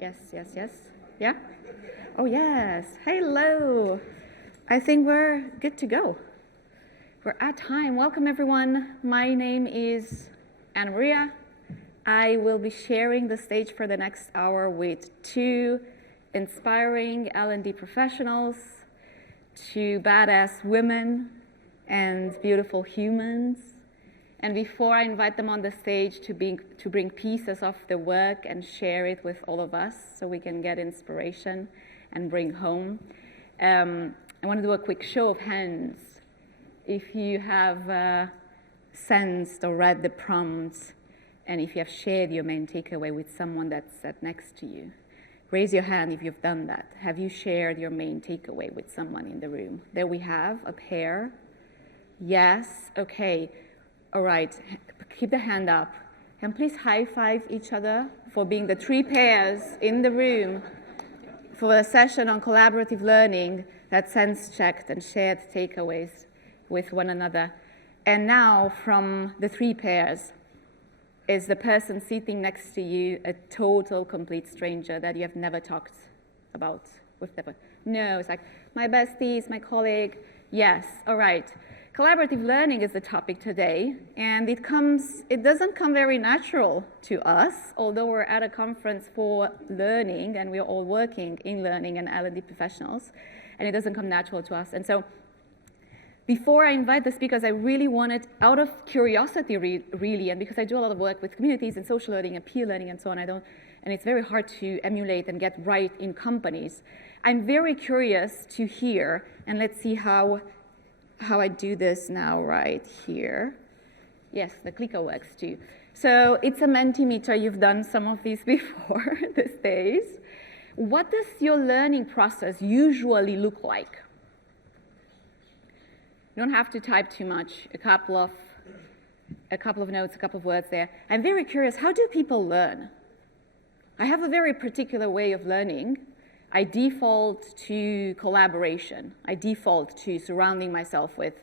Yes, yes, yes. Yeah? Oh, yes. Hello. I think we're good to go. We're at time. Welcome, everyone. My name is Anna Maria. I will be sharing the stage for the next hour with two inspiring L&D professionals, two badass women and beautiful humans. And before I invite them on the stage to bring pieces of the work and share it with all of us so we can get inspiration and bring home, I want to do a quick show of hands. If you have sensed or read the prompts, and if you have shared your main takeaway with someone that's sat next to you, raise your hand if you've done that. Have you shared your main takeaway with someone in the room? There we have a pair. Yes, okay. All right, keep the hand up. And please high five each other for being the three pairs in the room for a session on collaborative learning that sense-checked and shared takeaways with one another. And now from the three pairs is the person sitting next to you, a total complete stranger that you have never talked about with them. No, it's like, my besties, my colleague. Yes, all right. Collaborative learning is the topic today, and it doesn't come very natural to us, although we're at a conference for learning, and we're all working in learning and L&D professionals, and it doesn't come natural to us. And so before I invite the speakers, I really wanted, out of curiosity really, and because I do a lot of work with communities and social learning and peer learning and so on, and it's very hard to emulate and get right in companies. I'm very curious to hear, and let's see how I do this now right here. Yes, the clicker works too. So it's a Mentimeter. You've done some of these before these days. What does your learning process usually look like? You don't have to type too much, a couple of notes, a couple of words there. I'm very curious, how do people learn? I have a very particular way of learning. I default to collaboration. I default to surrounding myself with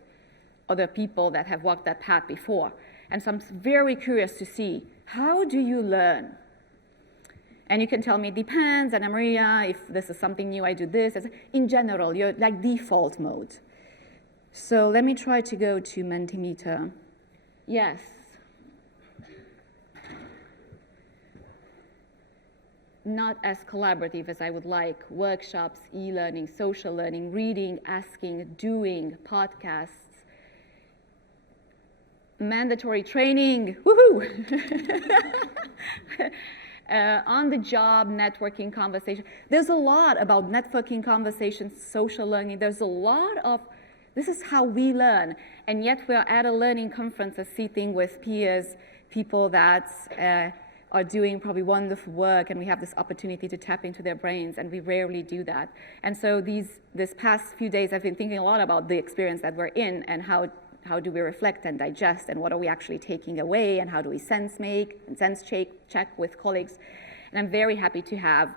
other people that have walked that path before. And so I'm very curious to see, how do you learn? And you can tell me, it depends, Anna Maria, if this is something new, I do this. In general, you're like default mode. So let me try to go to Mentimeter. Yes. Not as collaborative as I would like. Workshops, e-learning, social learning, reading, asking, doing, podcasts, mandatory training, woohoo! On-the-job networking conversation. There's a lot about networking conversations, social learning. There's a lot of, this is how we learn. And yet we're at a learning conference, sitting with peers, people that are doing probably wonderful work, and we have this opportunity to tap into their brains, and we rarely do that. And so this past few days, I've been thinking a lot about the experience that we're in, and how do we reflect and digest, and what are we actually taking away, and how do we sense check with colleagues. And I'm very happy to have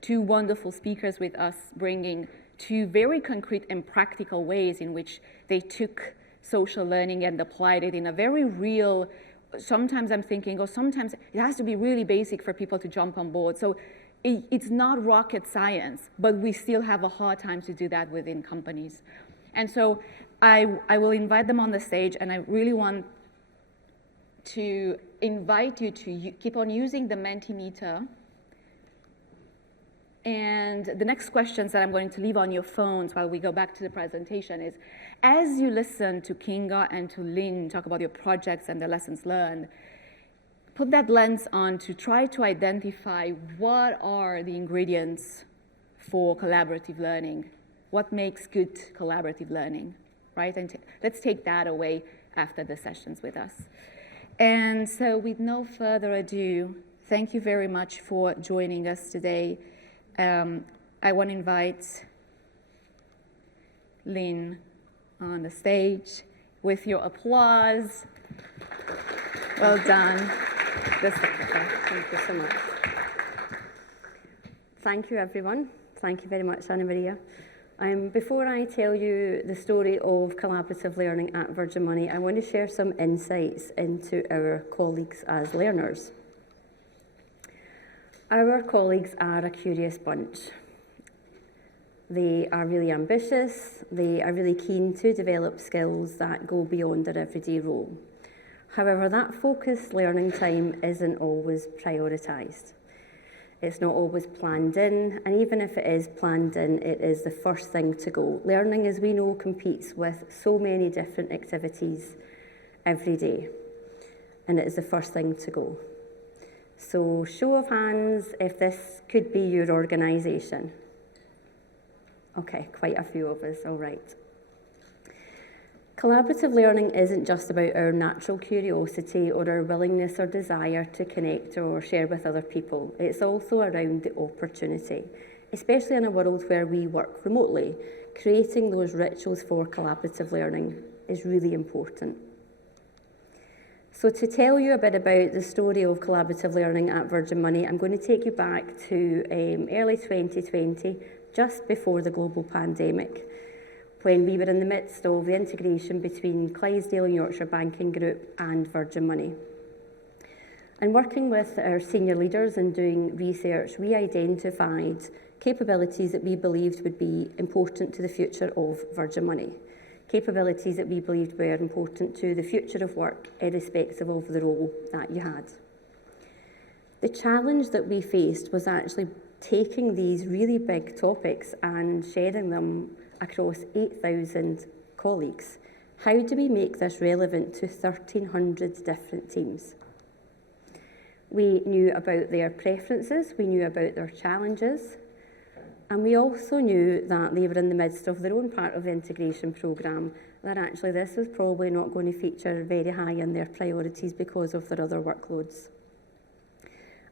two wonderful speakers with us, bringing two very concrete and practical ways in which they took social learning and applied it in a very real. Sometimes I'm thinking, sometimes it has to be really basic for people to jump on board. So it's not rocket science, but we still have a hard time to do that within companies. And so I will invite them on the stage, and I really want to invite you to keep on using the Mentimeter. And the next questions that I'm going to leave on your phones while we go back to the presentation is, as you listen to Kinga and to Lynn talk about your projects and the lessons learned, put that lens on to try to identify what are the ingredients for collaborative learning, what makes good collaborative learning, right? And let's take that away after the sessions with us. And so with no further ado, thank you very much for joining us today. I want to invite Lynn on the stage with your applause. Well done. Thank you so much. Thank you, everyone. Thank you very much, Anna Maria. Before I tell you the story of collaborative learning at Virgin Money, I want to share some insights into our colleagues as learners. Our colleagues are a curious bunch. They are really ambitious, they are really keen to develop skills that go beyond their everyday role. However, that focused learning time isn't always prioritised. It's not always planned in, and even if it is planned in, it is the first thing to go. Learning, as we know, competes with so many different activities every day, and it is the first thing to go. So, show of hands if this could be your organisation. Okay, quite a few of us, all right. Collaborative learning isn't just about our natural curiosity or our willingness or desire to connect or share with other people. It's also around the opportunity, especially in a world where we work remotely. Creating those rituals for collaborative learning is really important. So to tell you a bit about the story of collaborative learning at Virgin Money, I'm going to take you back to early 2020, just before the global pandemic, when we were in the midst of the integration between Clydesdale and Yorkshire Banking Group and Virgin Money. And working with our senior leaders and doing research, we identified capabilities that we believed would be important to the future of Virgin Money. Capabilities that we believed were important to the future of work, irrespective of the role that you had. The challenge that we faced was actually taking these really big topics and sharing them across 8,000 colleagues. How do we make this relevant to 1,300 different teams? We knew about their preferences, we knew about their challenges, and we also knew that they were in the midst of their own part of the integration programme, that actually this was probably not going to feature very high in their priorities because of their other workloads.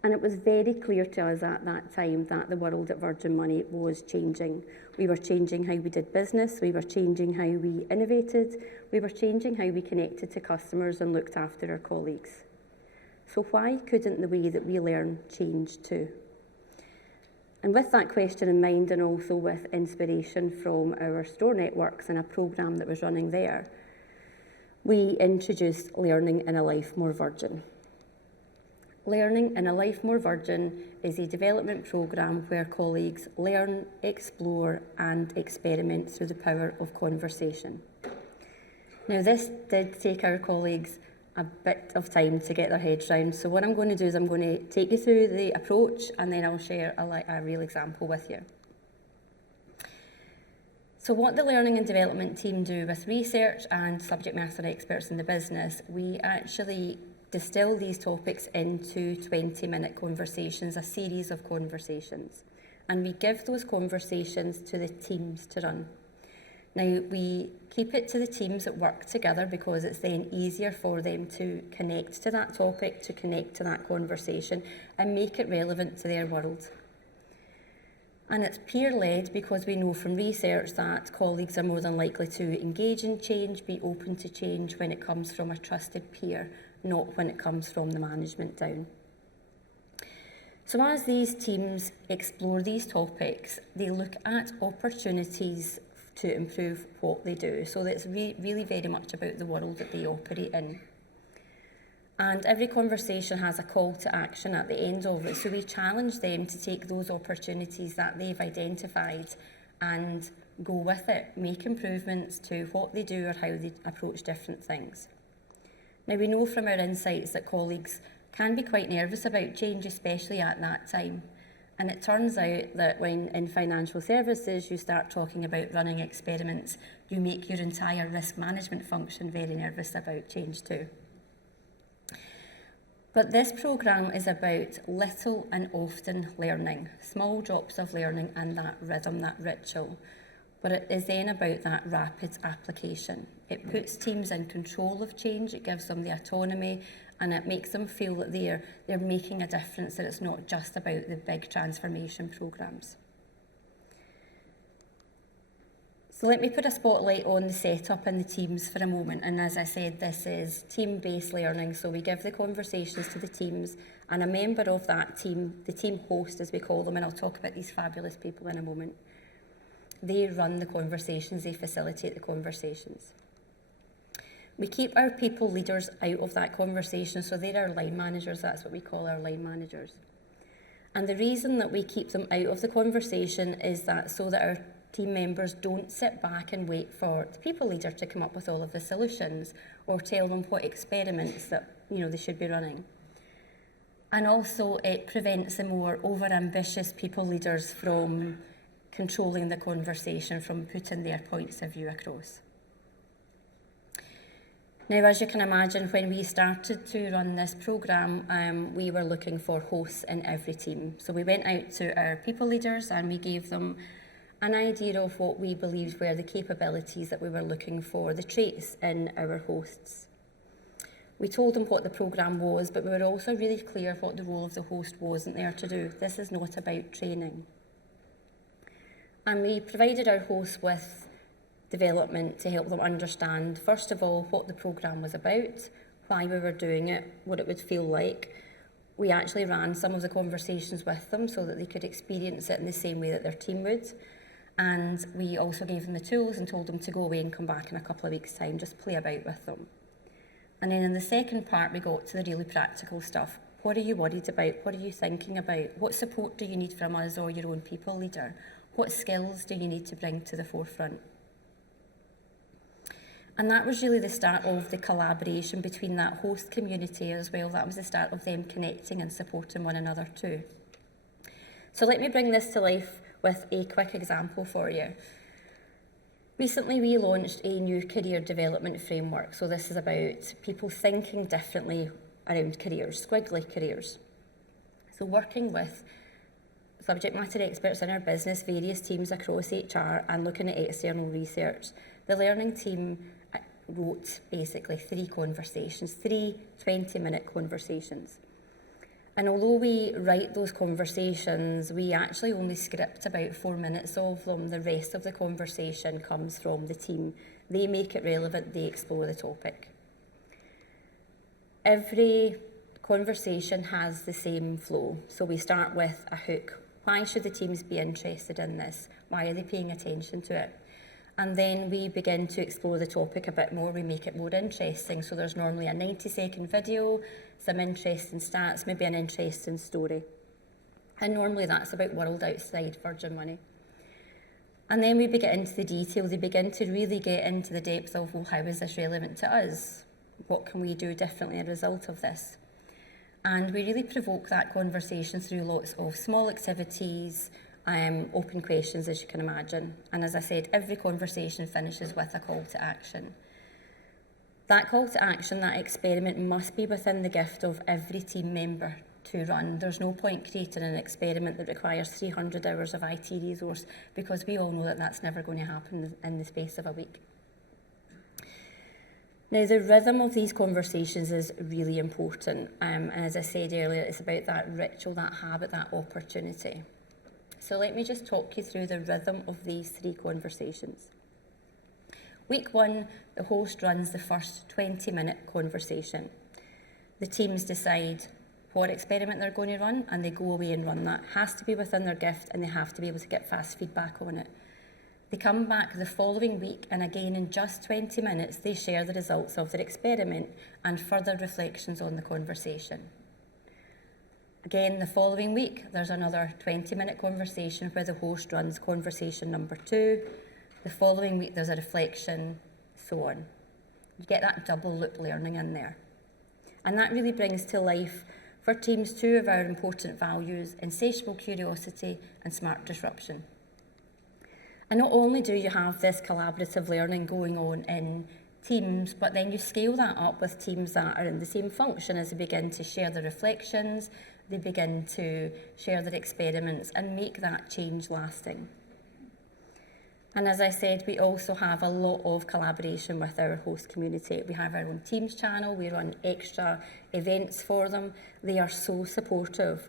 And it was very clear to us at that time that the world at Virgin Money was changing. We were changing how we did business, we were changing how we innovated, we were changing how we connected to customers and looked after our colleagues. So why couldn't the way that we learn change too? And with that question in mind, and also with inspiration from our store networks and a programme that was running there, we introduced Learning in a Life More Virgin. Learning in a Life More Virgin is a development programme where colleagues learn, explore and experiment through the power of conversation. Now this did take our colleagues a bit of time to get their heads round, so what I'm going to do is I'm going to take you through the approach and then I'll share a real example with you. So what the learning and development team do with research and subject matter experts in the business, we actually distill these topics into 20-minute conversations, a series of conversations. And we give those conversations to the teams to run. Now, we keep it to the teams that work together because it's then easier for them to connect to that topic, to connect to that conversation, and make it relevant to their world. And it's peer-led because we know from research that colleagues are more than likely to engage in change, be open to change when it comes from a trusted peer, not when it comes from the management down. So as these teams explore these topics, they look at opportunities to improve what they do. So that's really very much about the world that they operate in. And every conversation has a call to action at the end of it. So we challenge them to take those opportunities that they've identified and go with it, make improvements to what they do or how they approach different things. Now, we know from our insights that colleagues can be quite nervous about change, especially at that time. And it turns out that when in financial services you start talking about running experiments, you make your entire risk management function very nervous about change too. But this programme is about little and often learning, small drops of learning and that rhythm, that ritual. But it is then about that rapid application. It puts teams in control of change, it gives them the autonomy, and it makes them feel that they're making a difference, that it's not just about the big transformation programmes. So let me put a spotlight on the setup and the teams for a moment. And as I said, this is team-based learning, so we give the conversations to the teams, and a member of that team, the team host as we call them, and I'll talk about these fabulous people in a moment, they run the conversations, they facilitate the conversations. We keep our people leaders out of that conversation, so they're our line managers, that's what we call our line managers. And the reason that we keep them out of the conversation is that so that our team members don't sit back and wait for the people leader to come up with all of the solutions or tell them what experiments that they should be running. And also it prevents the more over-ambitious people leaders from controlling the conversation, from putting their points of view across. Now, as you can imagine, when we started to run this programme, we were looking for hosts in every team. So we went out to our people leaders and we gave them an idea of what we believed were the capabilities that we were looking for, the traits in our hosts. We told them what the programme was, but we were also really clear what the role of the host wasn't there to do. This is not about training. And we provided our hosts with development to help them understand, first of all, what the programme was about, why we were doing it, what it would feel like. We actually ran some of the conversations with them so that they could experience it in the same way that their team would. And we also gave them the tools and told them to go away and come back in a couple of weeks' time, just play about with them. And then in the second part, we got to the really practical stuff. What are you worried about? What are you thinking about? What support do you need from us or your own people leader? What skills do you need to bring to the forefront? And that was really the start of the collaboration between that host community as well. That was the start of them connecting and supporting one another too. So let me bring this to life with a quick example for you. Recently, we launched a new career development framework. So this is about people thinking differently around careers, squiggly careers. So working with subject matter experts in our business, various teams across HR, and looking at external research, the learning team wrote basically 3 conversations, 3 20-minute conversations. And although we write those conversations, we actually only script about 4 minutes of them. The rest of the conversation comes from the team. They make it relevant, they explore the topic. Every conversation has the same flow. So we start with a hook. Why should the teams be interested in this? Why are they paying attention to it? And then we begin to explore the topic a bit more. We make it more interesting. So there's normally a 90-second video, some interesting stats, maybe an interesting story. And normally that's about world outside Virgin Money. And then we get into the detail. They begin to really get into the depth of, well, how is this relevant to us? What can we do differently as a result of this? And we really provoke that conversation through lots of small activities, open questions, as you can imagine. And as I said, every conversation finishes with a call to action. That call to action, that experiment, must be within the gift of every team member to run. There's no point creating an experiment that requires 300 hours of IT resource, because we all know that that's never going to happen in the space of a week. Now, the rhythm of these conversations is really important. And as I said earlier, it's about that ritual, that habit, that opportunity. So let me just talk you through the rhythm of these 3 conversations. Week 1, the host runs the first 20-minute conversation. The teams decide what experiment they're going to run, and they go away and run that. It has to be within their gift, and they have to be able to get fast feedback on it. They come back the following week, and again in just 20 minutes, they share the results of their experiment and further reflections on the conversation. Again, the following week, there's another 20-minute conversation where the host runs conversation number 2. The following week, there's a reflection, so on. You get that double loop learning in there. And that really brings to life for teams 2 of our important values: insatiable curiosity and smart disruption. And not only do you have this collaborative learning going on in teams, but then you scale that up with teams that are in the same function as they begin to share their reflections, they begin to share their experiments and make that change lasting. And as I said, we also have a lot of collaboration with our host community. We have our own Teams channel, we run extra events for them. They are so supportive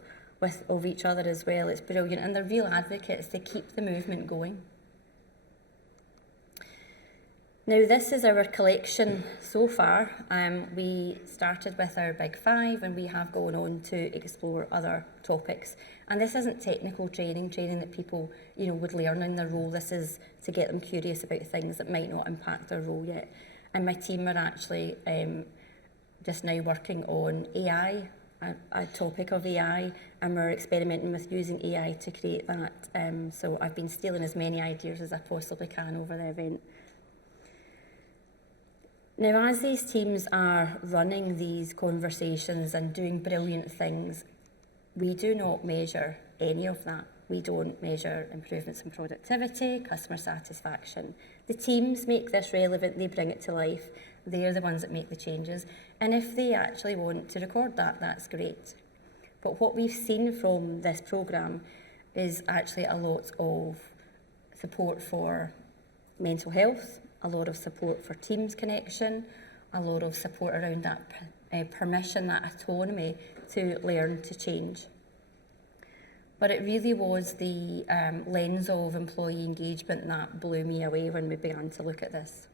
of each other as well. It's brilliant, and they're real advocates to keep the movement going. Now, this is our collection so far. We started with our big 5, and we have gone on to explore other topics. And this isn't technical training that people, would learn in their role. This is to get them curious about things that might not impact their role yet. And my team are actually just now working on AI a topic of AI, and we're experimenting with using AI to create that. So I've been stealing as many ideas as I possibly can over the event. Now, as these teams are running these conversations and doing brilliant things, we do not measure any of that. We don't measure improvements in productivity, customer satisfaction. The teams make this relevant, they bring it to life. They're the ones that make the changes. And if they actually want to record that, that's great. But what we've seen from this programme is actually a lot of support for mental health, a lot of support for teams connection, a lot of support around that permission, that autonomy to learn, to change. But it really was the lens of employee engagement that blew me away when we began to look at this.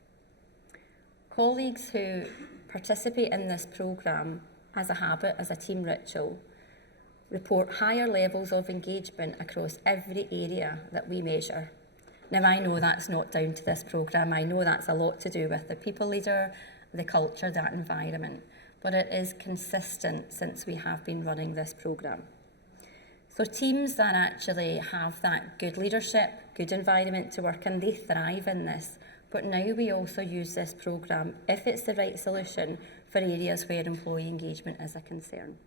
Colleagues who participate in this programme as a habit, as a team ritual, report higher levels of engagement across every area that we measure. Now, I know that's not down to this programme. I know that's a lot to do with the people leader, the culture, that environment. But it is consistent since we have been running this programme. So teams that actually have that good leadership, good environment to work in, they thrive in this. But now we also use this programme, if it's the right solution, for areas where employee engagement is a concern.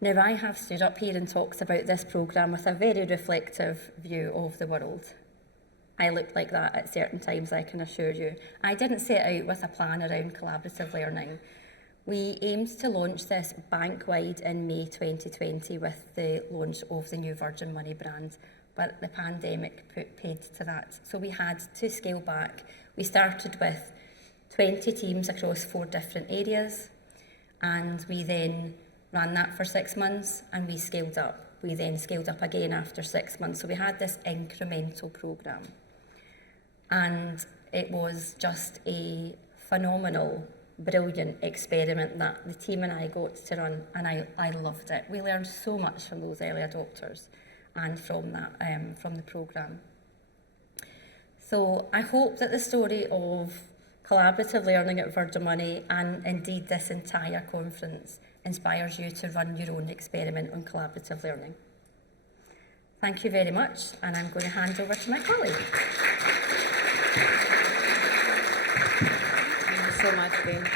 Now, I have stood up here and talked about this programme with a very reflective view of the world. I looked like that at certain times, I can assure you. I didn't set out with a plan around collaborative learning. We aimed to launch this bank-wide in May 2020 with the launch of the new Virgin Money brand, but the pandemic put paid to that. So we had to scale back. We started with 20 teams across 4 different areas, and we then ran that for 6 months, and we scaled up. We then scaled up again after 6 months. So we had this incremental programme. And it was just a phenomenal, brilliant experiment that the team and I got to run, and I loved it. We learned so much from those early adopters and from that, from the programme. So I hope that the story of collaborative learning at Virgin Money, and indeed this entire conference, inspires you to run your own experiment on collaborative learning. Thank you very much, and I'm going to hand over to my colleague. Thank you so much, Lynn.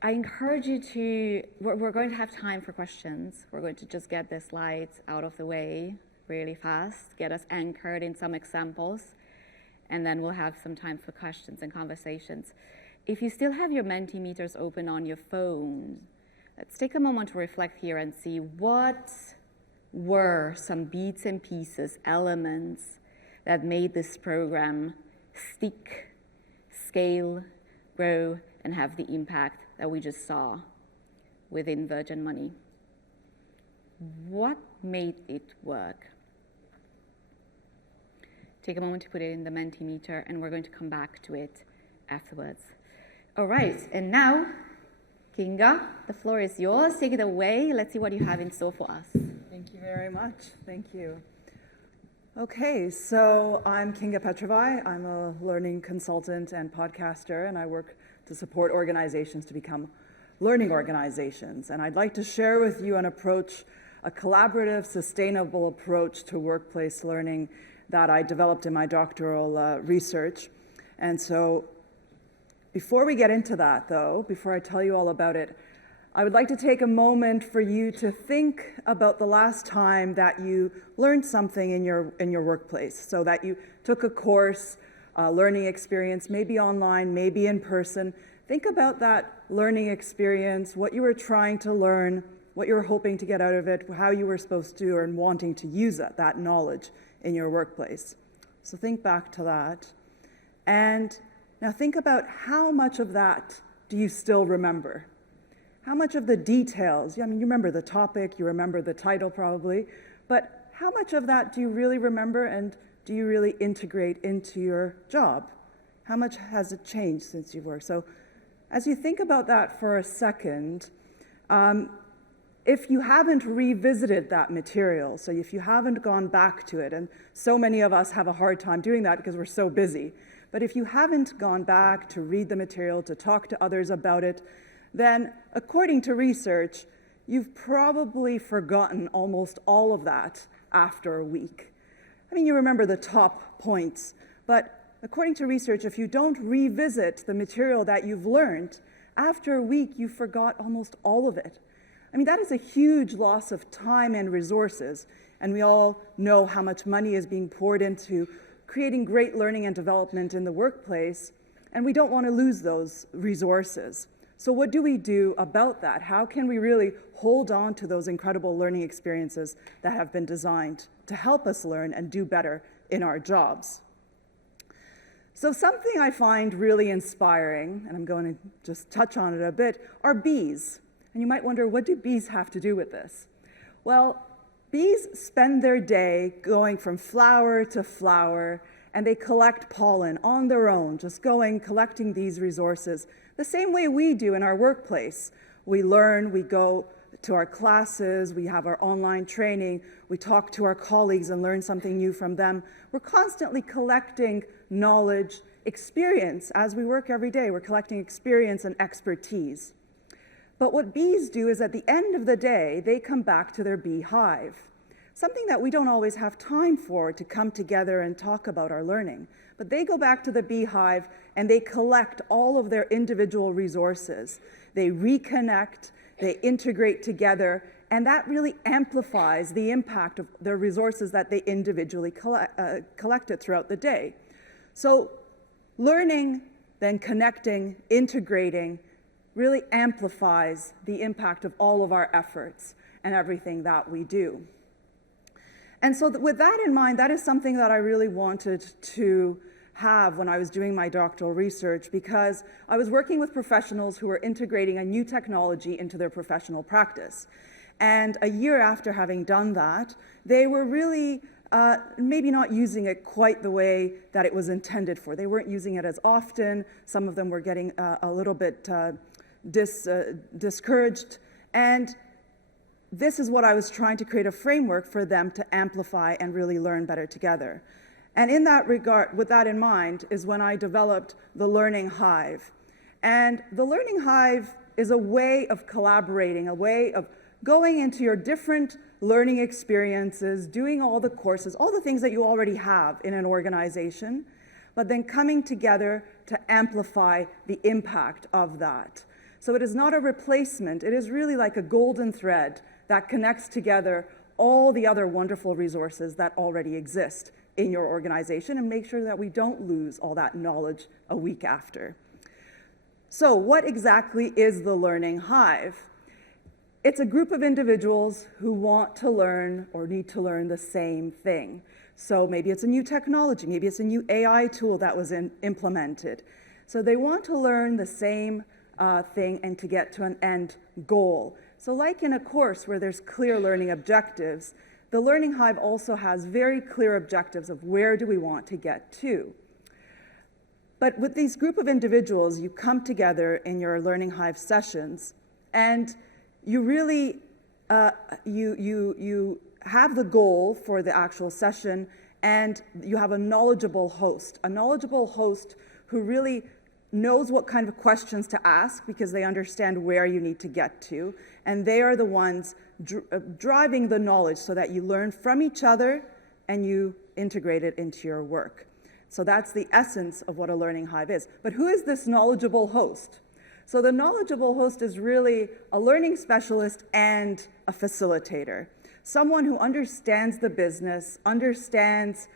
I encourage you to, we're going to have time for questions. We're going to just get the slides out of the way really fast, get us anchored in some examples, and then we'll have some time for questions and conversations. If you still have your Mentimeters open on your phone, let's take a moment to reflect here and see what were some bits and pieces, elements that made this program stick, scale, grow, and have the impact that we just saw within Virgin Money. What made it work? Take a moment to put it in the Mentimeter, and we're going to come back to it afterwards. All right, and now, Kinga, the floor is yours. Take it away. Let's see what you have in store for us. Thank you very much. Thank you. Okay, so I'm Kinga Petrovai. I'm a learning consultant and podcaster, and I work to support organizations to become learning organizations. And I'd like to share with you a collaborative, sustainable approach to workplace learning that I developed in my doctoral research. And so before we get into that, though, before I tell you all about it, I would like to take a moment for you to think about the last time that you learned something in your workplace, so that you took a course, a learning experience, maybe online, maybe in person. Think about that learning experience, what you were trying to learn, what you were hoping to get out of it, how you were supposed to and wanting to use that knowledge in your workplace. So think back to that. And now think about how much of that do you still remember? How much of the details, I mean, you remember the topic, you remember the title probably, but how much of that do you really remember, and do you really integrate into your job? How much has it changed since you were? So as you think about that for a second, if you haven't revisited that material, so if you haven't gone back to it, and so many of us have a hard time doing that because we're so busy, But if you haven't gone back to read the material, to talk to others about it, then according to research, you've probably forgotten almost all of that after a week. I mean, you remember the top points, but according to research, if you don't revisit the material that you've learned, after a week, you forgot almost all of it. I mean, that is a huge loss of time and resources, and we all know how much money is being poured into creating great learning and development in the workplace, and we don't want to lose those resources. So what do we do about that? How can we really hold on to those incredible learning experiences that have been designed to help us learn and do better in our jobs? So something I find really inspiring, and I'm going to just touch on it a bit, are bees. And you might wonder, what do bees have to do with this? Well, bees spend their day going from flower to flower, and they collect pollen on their own, just collecting these resources, the same way we do in our workplace. We learn, we go to our classes, we have our online training, we talk to our colleagues and learn something new from them. We're constantly collecting knowledge, experience. As we work every day, we're collecting experience and expertise. But what bees do is at the end of the day, they come back to their beehive, something that we don't always have time for, to come together and talk about our learning. But they go back to the beehive and they collect all of their individual resources. They reconnect, they integrate together, and that really amplifies the impact of their resources that they individually collected throughout the day. So learning, then connecting, integrating, really amplifies the impact of all of our efforts and everything that we do. And so with that in mind, that is something that I really wanted to have when I was doing my doctoral research, because I was working with professionals who were integrating a new technology into their professional practice. And a year after having done that, they were really maybe not using it quite the way that it was intended for. They weren't using it as often. Some of them were getting a little bit discouraged. And this is what I was trying to create a framework for them to amplify and really learn better together. And in that regard, with that in mind, is when I developed the Learning Hive. And the Learning Hive is a way of collaborating, a way of going into your different learning experiences, doing all the courses, all the things that you already have in an organization, but then coming together to amplify the impact of that. So it is not a replacement, it is really like a golden thread that connects together all the other wonderful resources that already exist in your organization, and make sure that we don't lose all that knowledge a week after. So what exactly is the Learning Hive? It's a group of individuals who want to learn or need to learn the same thing. So maybe it's a new technology, maybe it's a new AI tool that was implemented. So they want to learn the same thing and to get to an end goal. So like in a course where there's clear learning objectives, the Learning Hive also has very clear objectives of where do we want to get to. But with these group of individuals, you come together in your Learning Hive sessions, and you really, you have the goal for the actual session, and you have a knowledgeable host who really knows what kind of questions to ask because they understand where you need to get to, and they are the ones driving the knowledge so that you learn from each other and you integrate it into your work. So that's the essence of what a Learning Hive is. But who is this knowledgeable host? So the knowledgeable host is really a learning specialist and a facilitator, someone who understands the business, understands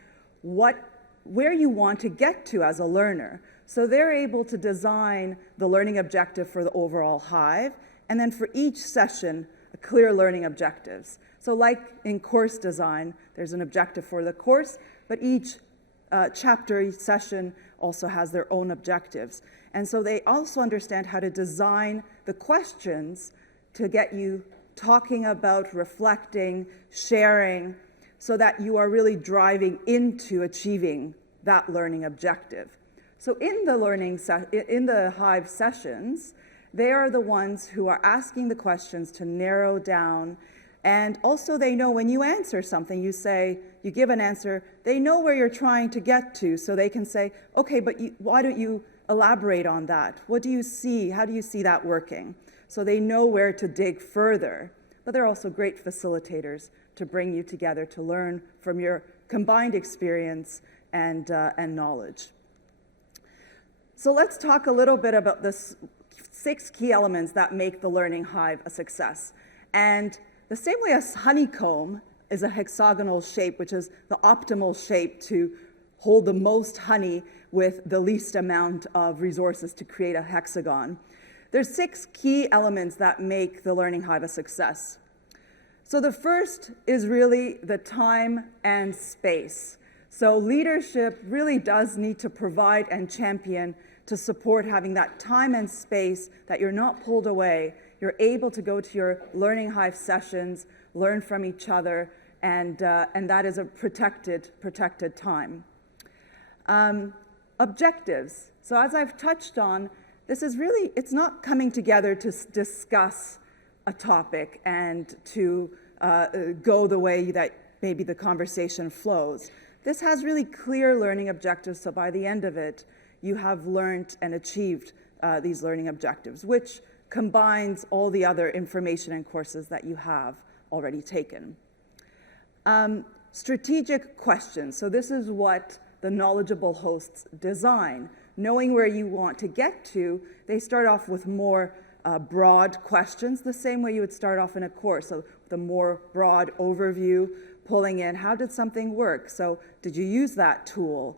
where you want to get to as a learner. So they're able to design the learning objective for the overall hive, and then for each session, clear learning objectives. So like in course design, there's an objective for the course, but each chapter, each session also has their own objectives. And so they also understand how to design the questions to get you talking about, reflecting, sharing, so that you are really driving into achieving that learning objective. So in the Hive sessions, they are the ones who are asking the questions to narrow down And also they know when you answer something, you give an answer, they know where you're trying to get to, so they can say, okay, but why don't you elaborate on that? What do you see? How do you see that working? So they know where to dig further. But they're also great facilitators to bring you together to learn from your combined experience and knowledge. So let's talk a little bit about the 6 key elements that make the learning hive a success. And the same way as honeycomb is a hexagonal shape, which is the optimal shape to hold the most honey with the least amount of resources to create a hexagon. There's 6 key elements that make the learning hive a success. So the first is really the time and space. So leadership really does need to provide and champion to support having that time and space, that you're not pulled away. You're able to go to your learning hive sessions, learn from each other, and that is a protected time. Objectives. So as I've touched on, this is really, it's not coming together to discuss a topic and to go the way that maybe the conversation flows. This has really clear learning objectives, so by the end of it, you have learned and achieved these learning objectives, which combines all the other information and courses that you have already taken. Strategic questions. So this is what the knowledgeable hosts design. Knowing where you want to get to, they start off with more broad questions, the same way you would start off in a course. So the more broad overview, pulling in, how did something work? So did you use that tool?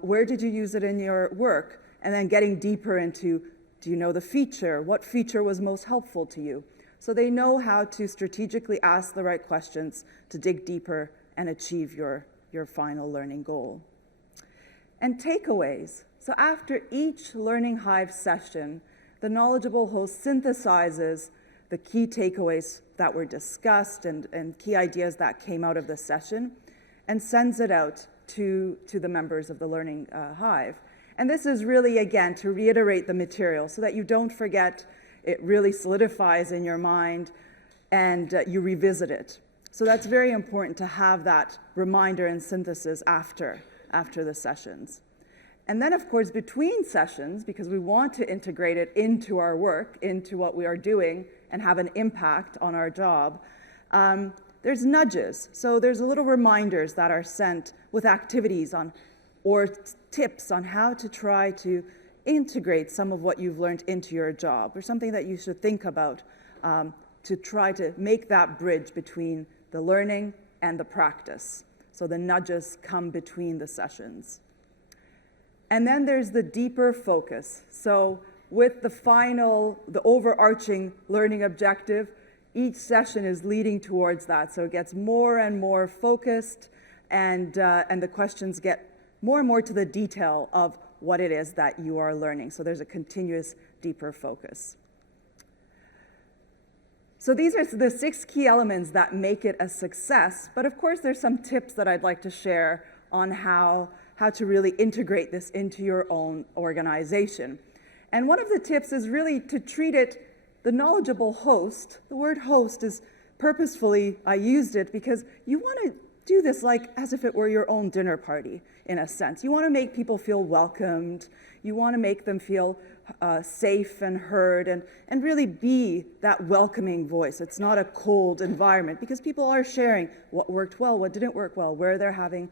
Where did you use it in your work? And then getting deeper into, do you know the feature? What feature was most helpful to you? So they know how to strategically ask the right questions to dig deeper and achieve your final learning goal. And takeaways. So after each Learning Hive session, the knowledgeable host synthesizes the key takeaways that were discussed and key ideas that came out of the session and sends it out to the members of the Learning Hive. And this is really, again, to reiterate the material so that you don't forget, it really solidifies in your mind, and you revisit it. So that's very important to have that reminder and synthesis after the sessions. And then, of course, between sessions, because we want to integrate it into our work, into what we are doing, and have an impact on our job, there's nudges. So there's little reminders that are sent with activities on, or tips on how to try to integrate some of what you've learned into your job, or something that you should think about to try to make that bridge between the learning and the practice. So the nudges come between the sessions. And then there's the deeper focus. So with the overarching learning objective, each session is leading towards that. So it gets more and more focused, and the questions get more and more to the detail of what it is that you are learning. So there's a continuous deeper focus. So these are the 6 key elements that make it a success. But of course, there's some tips that I'd like to share on how to really integrate this into your own organization. And one of the tips is really to treat it, the knowledgeable host. The word host is purposefully, I used it because you want to do this like as if it were your own dinner party, in a sense. You want to make people feel welcomed. You want to make them feel safe and heard, and really be that welcoming voice. It's not a cold environment, because people are sharing what worked well, what didn't work well, where they're having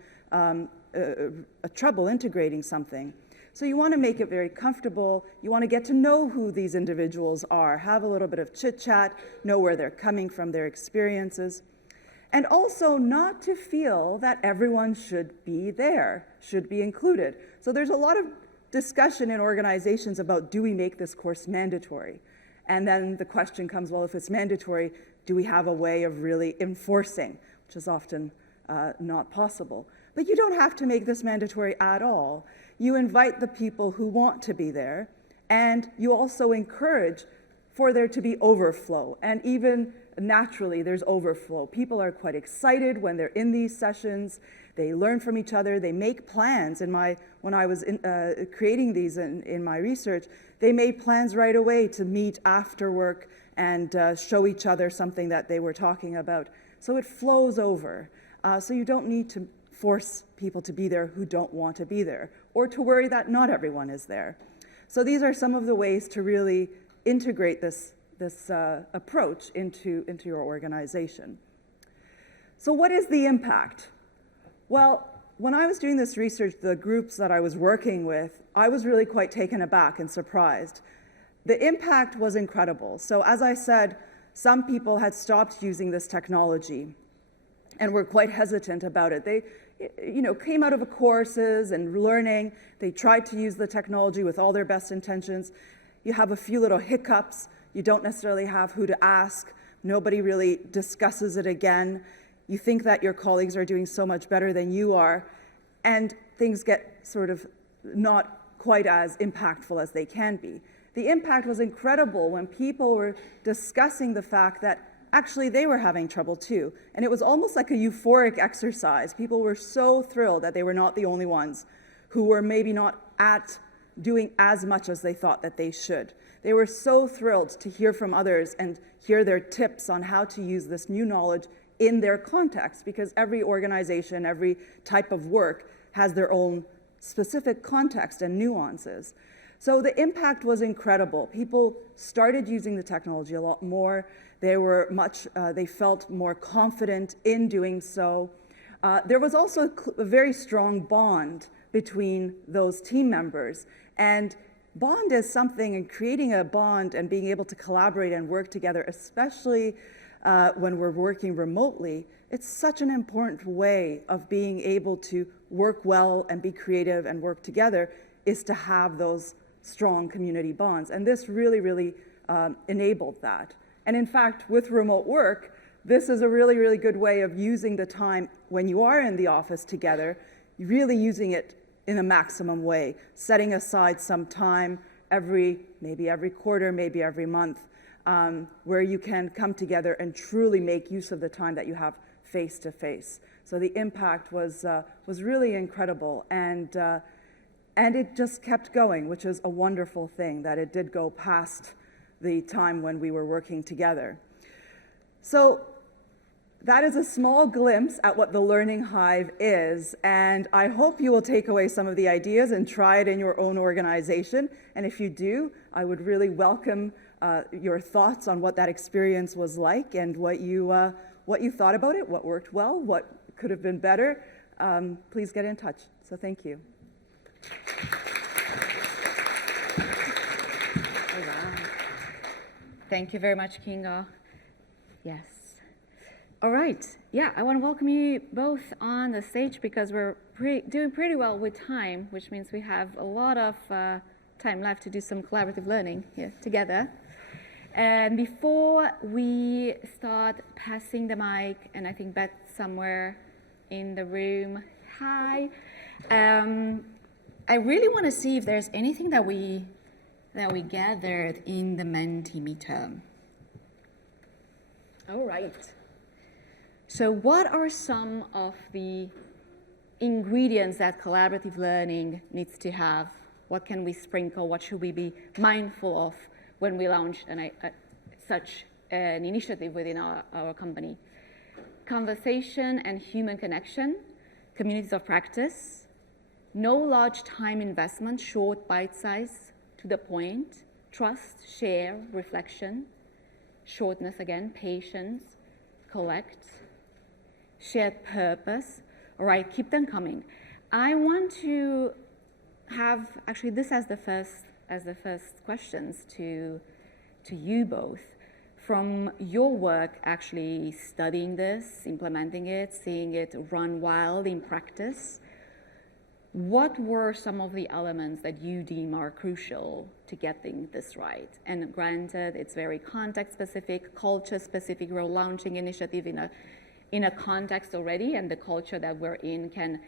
trouble integrating something. So you want to make it very comfortable. You want to get to know who these individuals are, have a little bit of chit-chat, know where they're coming from, their experiences. And also not to feel that everyone should be there, should be included. So there's a lot of discussion in organizations about, do we make this course mandatory? And then the question comes, well, if it's mandatory, do we have a way of really enforcing, which is often not possible. But you don't have to make this mandatory at all. You invite the people who want to be there, and you also encourage for there to be overflow. And even naturally, there's overflow. People are quite excited when they're in these sessions. They learn from each other. They make plans. When I was creating these in my research, they made plans right away to meet after work and show each other something that they were talking about. So it flows over. So you don't need to force people to be there who don't want to be there, or to worry that not everyone is there. So these are some of the ways to really integrate this approach into your organization. So what is the impact? Well, when I was doing this research, the groups that I was working with, I was really quite taken aback and surprised. The impact was incredible. So as I said, some people had stopped using this technology and were quite hesitant about it. They came out of courses and learning. They tried to use the technology with all their best intentions. You have a few little hiccups. You don't necessarily have who to ask. Nobody really discusses it again. You think that your colleagues are doing so much better than you are, and things get sort of not quite as impactful as they can be. The impact was incredible when people were discussing the fact that actually they were having trouble too. And it was almost like a euphoric exercise. People were so thrilled that they were not the only ones who were maybe not doing as much as they thought that they should. They were so thrilled to hear from others and hear their tips on how to use this new knowledge in their context, because every organization, every type of work has their own specific context and nuances. So the impact was incredible. People started using the technology a lot more. They felt more confident in doing so. There was also a very strong bond between those team members. And bond is something, and creating a bond and being able to collaborate and work together, especially when we're working remotely, it's such an important way of being able to work well and be creative and work together, is to have those strong community bonds. And this really, really enabled that. And in fact, with remote work, this is a really, really good way of using the time when you are in the office together, really using it in a maximum way, setting aside some time maybe every quarter, maybe every month, where you can come together and truly make use of the time that you have face to face. So the impact was really incredible, and it just kept going, which is a wonderful thing, that it did go past the time when we were working together. So that is a small glimpse at what the Learning Hive is, and I hope you will take away some of the ideas and try it in your own organization. And if you do, I would really welcome your thoughts on what that experience was like and what you thought about it, what worked well, what could have been better. Please get in touch. So thank you. Thank you very much, Kinga. Yes. All right. Yeah, I want to welcome you both on the stage because we're doing pretty well with time, which means we have a lot of time left to do some collaborative learning here together. And before we start passing the mic, and I think Beth's somewhere in the room. Hi. I really want to see if there's anything that we gathered in the Mentimeter. All right. So what are some of the ingredients that collaborative learning needs to have? What can we sprinkle? What should we be mindful of when we launch such an initiative within our company? Conversation and human connection, communities of practice, no large time investment, short bite size, to the point, trust, share, reflection, shortness again, patience, collect, shared purpose. All right, keep them coming. I want to have actually this as the first questions to you both. From your work actually studying this, implementing it, seeing it run wild in practice, what were some of the elements that you deem are crucial to getting this right? And granted, it's very context-specific, culture-specific. We're launching initiative in a context already, and the culture that we're in can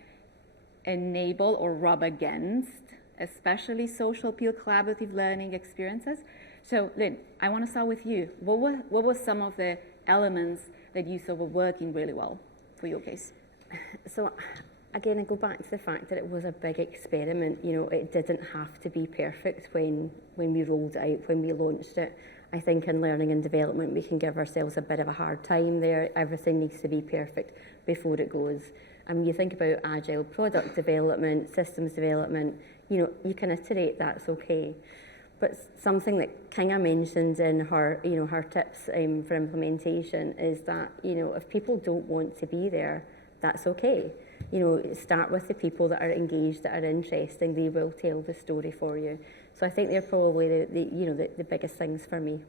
enable or rub against, especially social peer collaborative learning experiences. So, Lynn, I want to start with you. What were some of the elements that you saw were working really well for your case? So, again, I go back to the fact that it was a big experiment. You know, it didn't have to be perfect when we rolled it out, when we launched it. I think in learning and development, we can give ourselves a bit of a hard time there. Everything needs to be perfect before it goes. And when you think about agile product development, systems development, you can iterate, that's okay. But something that Kinga mentioned in her, her tips for implementation is that, if people don't want to be there, that's okay. Start with the people that are engaged, that are interesting. They will tell the story for you. So I think they're probably the biggest things for me.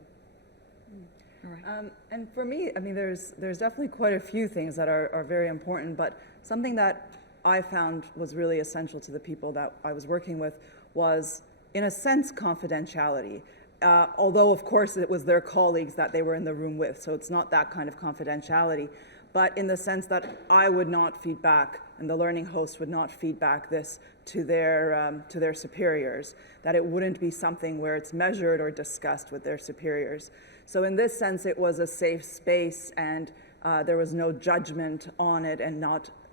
All right. And for me, I mean, there's definitely quite a few things that are very important, but something that I found was really essential to the people that I was working with was, in a sense, confidentiality. Although, of course, it was their colleagues that they were in the room with, so it's not that kind of confidentiality. But in the sense that I would not feed back, and the learning host would not feed back this to their superiors, that it wouldn't be something where it's measured or discussed with their superiors. So in this sense, it was a safe space, and there was no judgment on it, and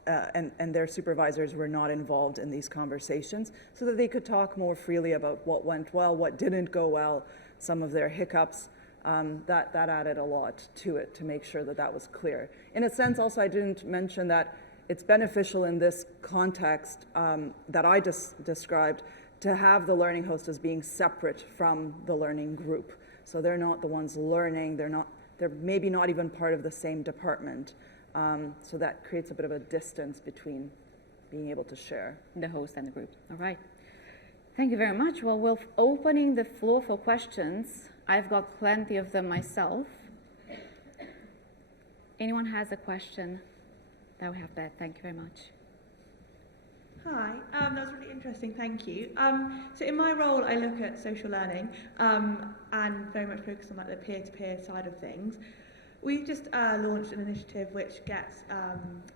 and their supervisors were not involved in these conversations, so that they could talk more freely about what went well, what didn't go well, some of their hiccups. That added a lot to it to make sure that that was clear. In a sense, also, I didn't mention that it's beneficial in this context that I just described to have the learning host as being separate from the learning group. So they're not the ones learning, they're maybe not even part of the same department. So that creates a bit of a distance between being able to share. The host and the group. All right. Thank you very much. Well, we're opening the floor for questions. I've got plenty of them myself. Anyone has a question? That we have that. Thank you very much. Hi, that was really interesting, thank you. So in my role, I look at social learning and very much focus on the peer-to-peer side of things. We've just launched an initiative which gets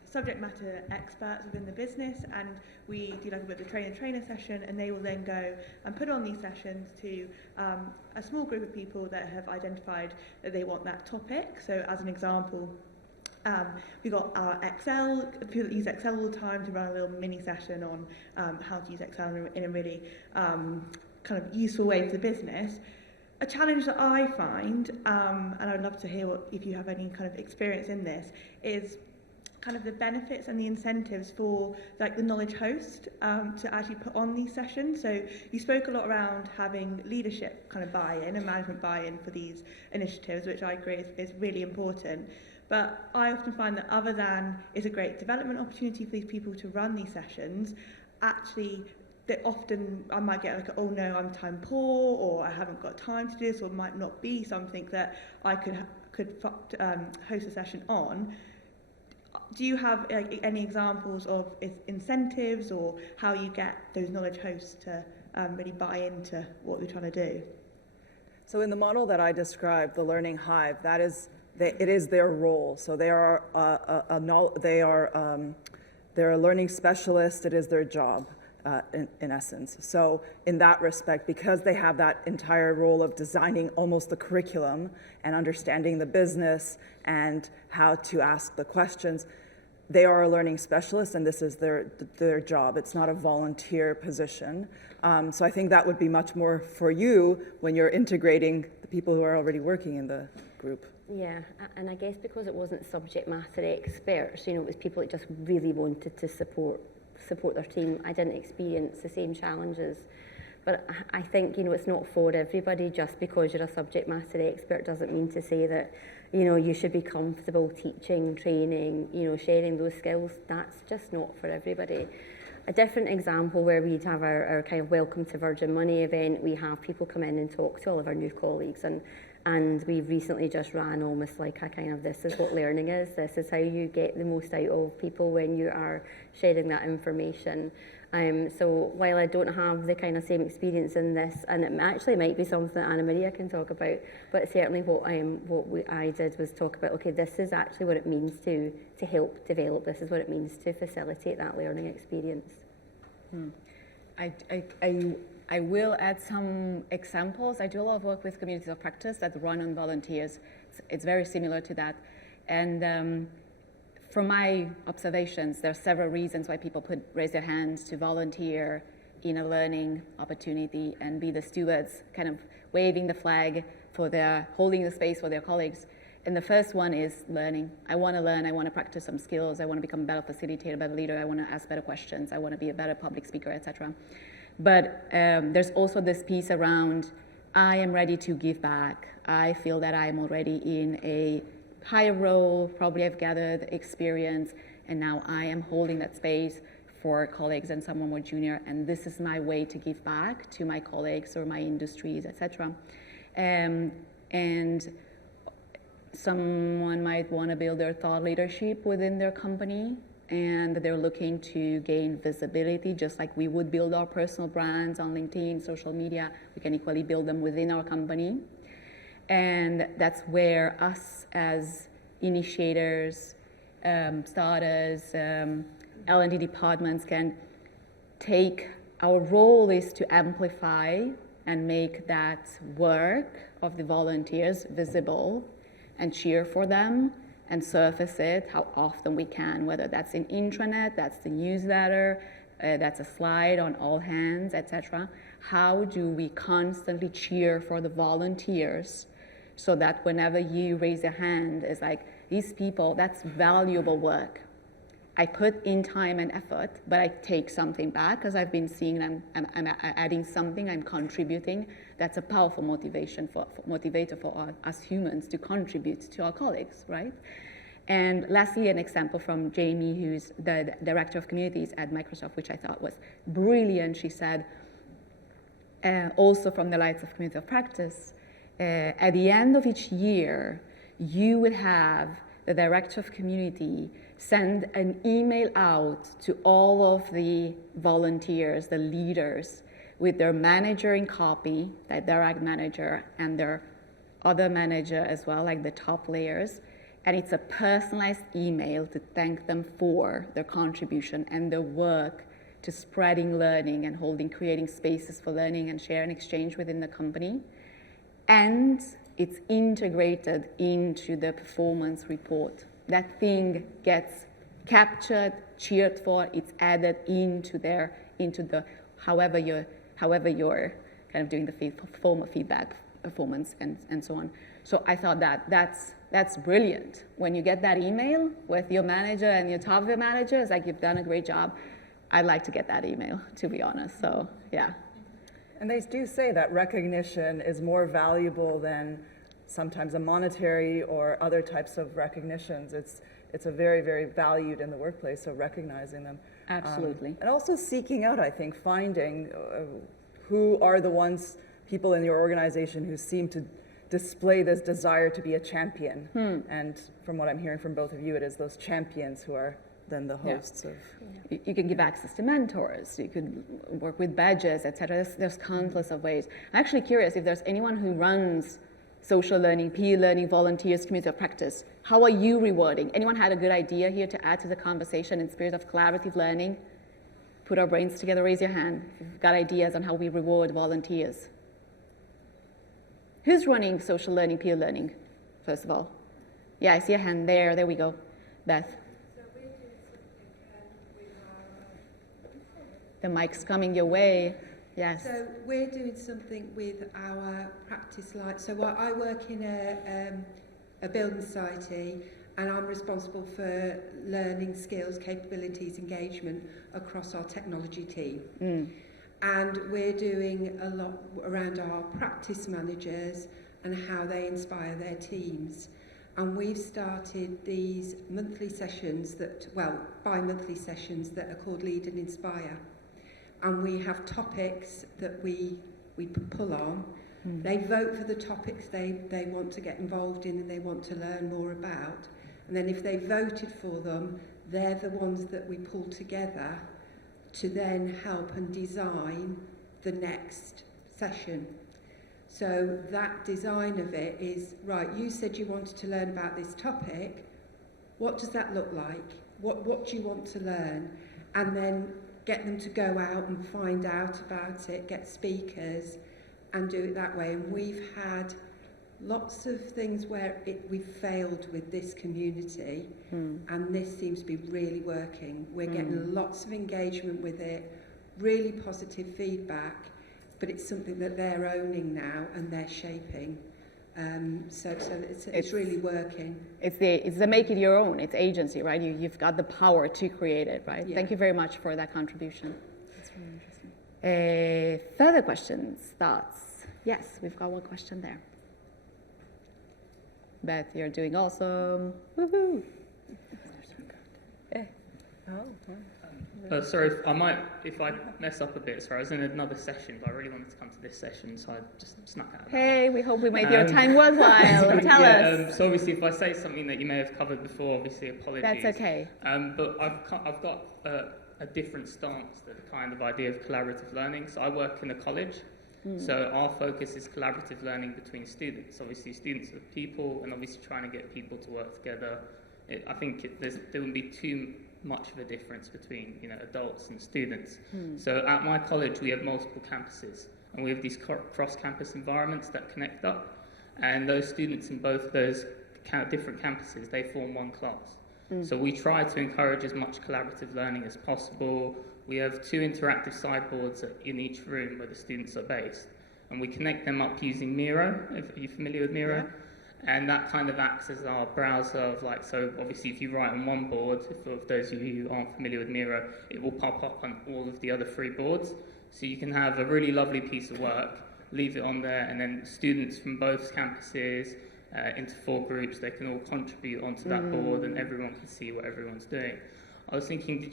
subject matter experts within the business, and we do a bit of a trainer session, and they will then go and put on these sessions to a small group of people that have identified that they want that topic. So as an example, we got our Excel, people that use Excel all the time, to run a little mini session on how to use Excel in a really kind of useful way for the business. A challenge that I find, and I would love to hear if you have any kind of experience in this, is kind of the benefits and the incentives for the knowledge host to actually put on these sessions. So you spoke a lot around having leadership kind of buy-in and management buy-in for these initiatives, which I agree is really important. But I often find that other than it's a great development opportunity for these people to run these sessions, actually that often I might get oh no, I'm time poor, or I haven't got time to do this, or it might not be something that I could host a session on. Do you have any examples of incentives or how you get those knowledge hosts to really buy into what you're trying to do? So in the model that I described, the Learning Hive, it is their role. So they're a learning specialist. It is their job. In essence. So in that respect, because they have that entire role of designing almost the curriculum and understanding the business and how to ask the questions, they are a learning specialist, and this is their job. It's not a volunteer position. So I think that would be much more for you when you're integrating the people who are already working in the group. Yeah, and I guess because it wasn't subject matter experts, it was people that just really wanted to support their team. I didn't experience the same challenges. But I think, it's not for everybody. Just because you're a subject matter expert doesn't mean to say that, you should be comfortable teaching, training, sharing those skills. That's just not for everybody. A different example where we'd have our kind of Welcome to Virgin Money event, we have people come in and talk to all of our new colleagues, and we've recently just ran almost like a kind of, this is what learning is, this is how you get the most out of people when you are sharing that information. So while I don't have the kind of same experience in this, and it actually might be something that Anna Maria can talk about, but certainly I did was talk about, okay, this is actually what it means to help develop, this is what it means to facilitate that learning experience. I will add some examples. I do a lot of work with communities of practice that run on volunteers. It's very similar to that. And from my observations, there are several reasons why people raise their hands to volunteer in a learning opportunity and be the stewards, kind of waving the flag for their holding the space for their colleagues. And the first one is learning. I want to learn, I want to practice some skills, I want to become a better facilitator, better leader, I want to ask better questions, I want to be a better public speaker, etc. But there's also this piece around, I am ready to give back. I feel that I'm already in a higher role, probably I've gathered experience, and now I am holding that space for colleagues and someone more junior, and this is my way to give back to my colleagues or my industries, etc. And someone might want to build their thought leadership within their company, and they're looking to gain visibility, just like we would build our personal brands on LinkedIn, social media. We can equally build them within our company. And that's where us as initiators, starters, L&D departments can take, our role is to amplify and make that work of the volunteers visible and cheer for them and surface it how often we can, whether that's in intranet, that's the newsletter, that's a slide on all hands, etc. How do we constantly cheer for the volunteers so that whenever you raise your hand, it's like, these people, that's valuable work. I put in time and effort, but I take something back because I've been seeing I'm adding something, I'm contributing. That's a powerful motivator for us humans to contribute to our colleagues, right? And lastly, an example from Jamie, who's the Director of Communities at Microsoft, which I thought was brilliant. She said, also from the Lights of Community of Practice, at the end of each year, you would have the Director of Community send an email out to all of the volunteers, the leaders, with their manager in copy, that direct manager, and their other manager as well, like the top layers. And it's a personalized email to thank them for their contribution and their work to spreading learning and creating spaces for learning and share and exchange within the company. And it's integrated into the performance report. That thing gets captured, cheered for, it's added into the however you're kind of doing the form of feedback, performance, and so on. So I thought that's brilliant. When you get that email with your manager and your top of your manager, it's like, you've done a great job. I'd like to get that email, to be honest. So yeah. And they do say that recognition is more valuable than sometimes a monetary or other types of recognitions. It's a very, very valued in the workplace, so recognizing them. Absolutely. And also seeking out, I think, finding who are the people in your organization who seem to display this desire to be a champion. And from what I'm hearing from both of you, it is those champions who are then the hosts of... You can give access to mentors, you could work with badges, etc. There's countless of ways. I'm actually curious if there's anyone who runs social learning, peer learning, volunteers, community of practice. How are you rewarding? Anyone had a good idea here to add to the conversation in spirit of collaborative learning? Put our brains together, raise your hand if you've got ideas on how we reward volunteers. Who's running social learning, peer learning, first of all? Yeah, I see a hand there. There we go. Beth. The mic's coming your way. Yes. So we're doing something with our practice light. So I work in a building society, and I'm responsible for learning skills, capabilities, engagement across our technology team. And we're doing a lot around our practice managers and how they inspire their teams. And we've started these monthly sessions bi-monthly sessions that are called Lead and Inspire. And we have topics that we pull on. They vote for the topics they want to get involved in and they want to learn more about. And then if they voted for them, they're the ones that we pull together to then help and design the next session. So that design of it is, right, you said you wanted to learn about this topic. What does that look like? What do you want to learn? And then get them to go out and find out about it, get speakers, and do it that way. And we've had lots of things where we've failed with this community, and this seems to be really working. We're getting lots of engagement with it, really positive feedback, but it's something that they're owning now and they're shaping. So it's really working. It's the make it your own. It's agency, right? You've got the power to create it, right? Yeah. Thank you very much for that contribution. That's really interesting. Further questions, thoughts? Yes, we've got one question there. Beth, you're doing awesome. Woohoo! Sorry, if I mess up a bit, sorry, I was in another session, but I really wanted to come to this session, so I just snuck out of that. Hey, we hope we made your time worthwhile. Tell us. So obviously, if I say something that you may have covered before, obviously apologies. That's okay. But I've got a different stance to the kind of idea of collaborative learning. So I work in a college, so our focus is collaborative learning between students. Obviously, students are people, and obviously trying to get people to work together. I think there wouldn't be too much of a difference between adults and students. So at my college we have multiple campuses, and we have these cross-campus environments that connect up, and those students in both those different campuses, they form one class. So we try to encourage as much collaborative learning as possible. We have 2 interactive sideboards in each room where the students are based, and we connect them up using Miro. Are you familiar with Miro? Yeah. And that kind of acts as our browser of so obviously if you write on one board, for those of you who aren't familiar with Miro, it will pop up on all of the other 3 boards. So you can have a really lovely piece of work, leave it on there, and then students from both campuses into 4 groups, they can all contribute onto that board, and everyone can see what everyone's doing. I was thinking,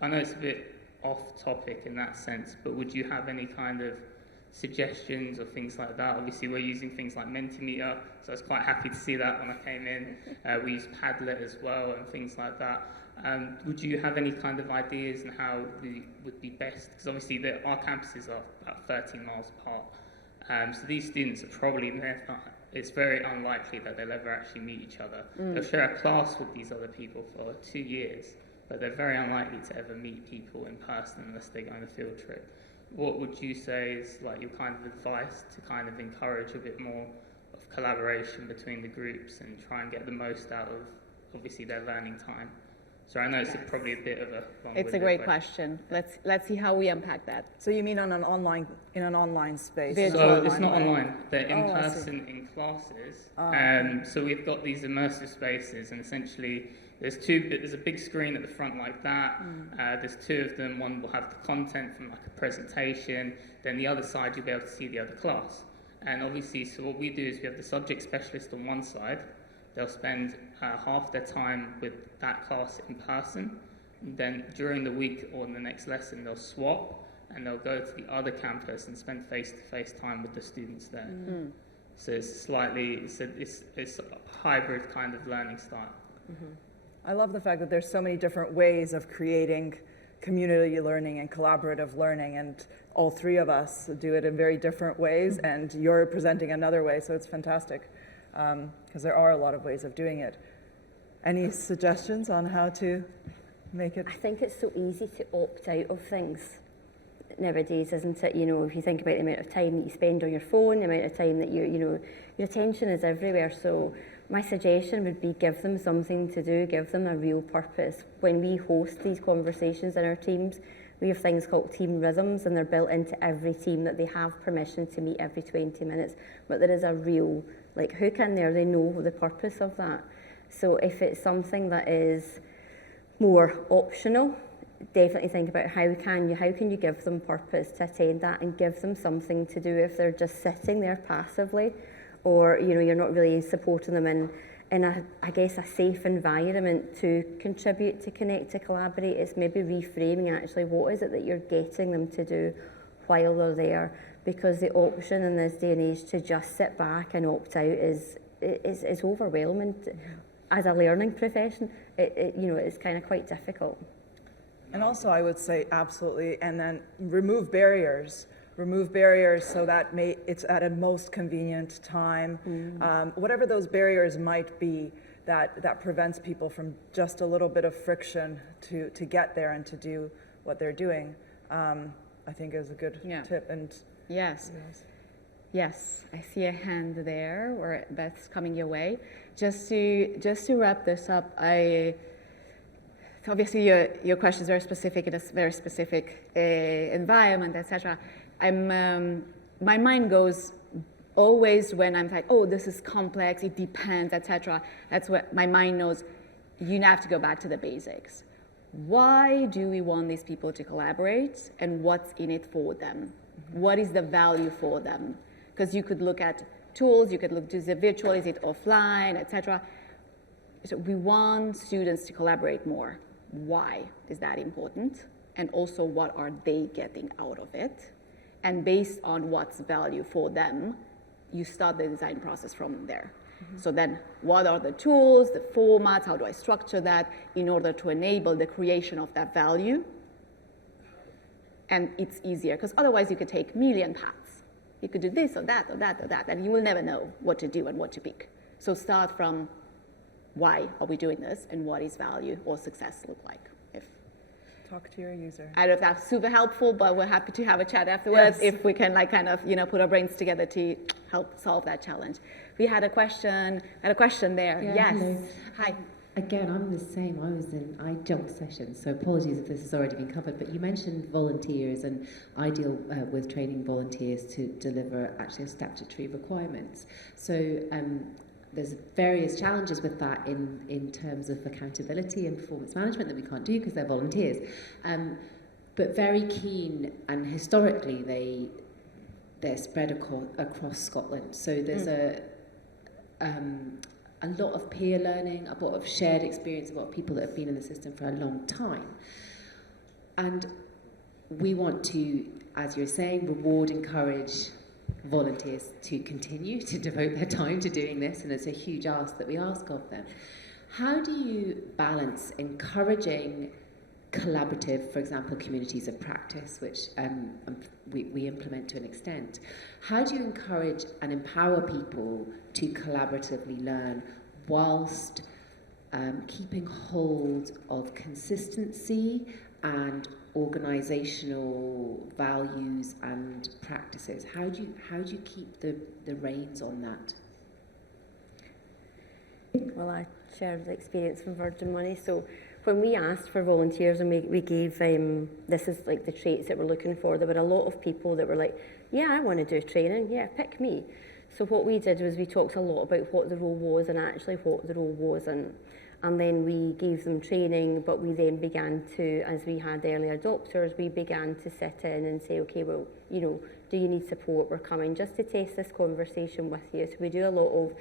I know it's a bit off topic in that sense, but would you have any kind of suggestions or things like that? Obviously we're using things like Mentimeter, so I was quite happy to see that when I came in. We use Padlet as well and things like that. Would you have any kind of ideas on how would be best? Because obviously our campuses are about 13 miles apart, so these students are probably it's very unlikely that they'll ever actually meet each other. They'll share a class with these other people for 2 years, but they're very unlikely to ever meet people in person unless they go on a field trip. What would you say is your kind of advice to kind of encourage a bit more of collaboration between the groups and try and get the most out of obviously their learning time? So I know it's probably a bit of a long-winded It's a great question. Let's see how we unpack that. So you mean in an online space? So it's not online. They're in person in classes. So we've got these immersive spaces, and essentially there's a big screen at the front like that. There's 2 of them. One will have the content from a presentation. Then the other side you'll be able to see the other class. And obviously, so what we do is we have the subject specialist on one side. They'll spend half their time with that class in person. And then during the week or in the next lesson, they'll swap and they'll go to the other campus and spend face-to-face time with the students there. So it's it's a hybrid kind of learning style. I love the fact that there's so many different ways of creating community learning and collaborative learning, and all 3 of us do it in very different ways, and you're presenting another way, so it's fantastic, because there are a lot of ways of doing it. Any suggestions on how to make it? I think it's so easy to opt out of things nowadays, isn't it? If you think about the amount of time that you spend on your phone, the amount of time that your attention is everywhere. So my suggestion would be give them something to do, give them a real purpose. When we host these conversations in our teams, we have things called team rhythms, and they're built into every team that they have permission to meet every 20 minutes. But there is a real hook in there. They know the purpose of that. So if it's something that is more optional, definitely think about how can you give them purpose to attend that, and give them something to do if they're just sitting there passively, or you're not really supporting them in a safe environment to contribute, to connect, to collaborate. It's maybe reframing actually what is it that you're getting them to do while they're there, because the option in this day and age to just sit back and opt out is overwhelming. As a learning profession, it's kind of quite difficult. And also, I would say absolutely, and then remove barriers so that it's at a most convenient time. Whatever those barriers might be, that prevents people from just a little bit of friction to get there and to do what they're doing, I think is a good tip. And Yes, I see a hand there where Beth's coming your way. Just to wrap this up, obviously your question is very specific in a very specific environment, etc. My mind goes always when I'm like, oh, this is complex, it depends, etc. That's what my mind knows. You have to go back to the basics. Why do we want these people to collaborate, and what's in it for them? What is the value for them? Because you could look at tools, you could look, is it virtual, is it offline, etc. So we want students to collaborate more. Why is that important? And also, what are they getting out of it? And based on what's value for them, you start the design process from there. So then, what are the tools, the formats, how do I structure that in order to enable the creation of that value? And it's easier, because otherwise you could take a million paths. You could do this or that or that or that, and you will never know what to do and what to pick. So start from why are we doing this, and what is value or success look like? Talk to your user. I don't know if that's super helpful, but we're happy to have a chat afterwards if we can like kind of, put our brains together to help solve that challenge. We had a question there. Yeah, yes. hello. Hi. Again, I'm the same. I jumped sessions, so apologies if this has already been covered, but you mentioned volunteers, and I deal with training volunteers to deliver actually statutory requirements. So there's various challenges with that in terms of accountability and performance management that we can't do because they're volunteers. But very keen, and historically they're spread across Scotland. So there's a lot of peer learning, a lot of shared experience, a lot of people that have been in the system for a long time. And we want to, as you're saying, reward, encourage volunteers to continue to devote their time to doing this, and it's a huge ask that we ask of them. How do you balance encouraging collaborative, for example, communities of practice, which we implement to an extent? How do you encourage and empower people to collaboratively learn whilst keeping hold of consistency and organisational values and practices? How do you keep the reins on that? Well, I share the experience from Virgin Money. So when we asked for volunteers and we gave, this is like the traits that we're looking for, there were a lot of people that were like, yeah, I want to do training, yeah, pick me. So what we did was we talked a lot about what the role was and actually what the role wasn't. And then we gave them training, but we then began to, as we had early adopters, we began to sit in and say, okay, well, do you need support? We're coming just to test this conversation with you. So we do a lot of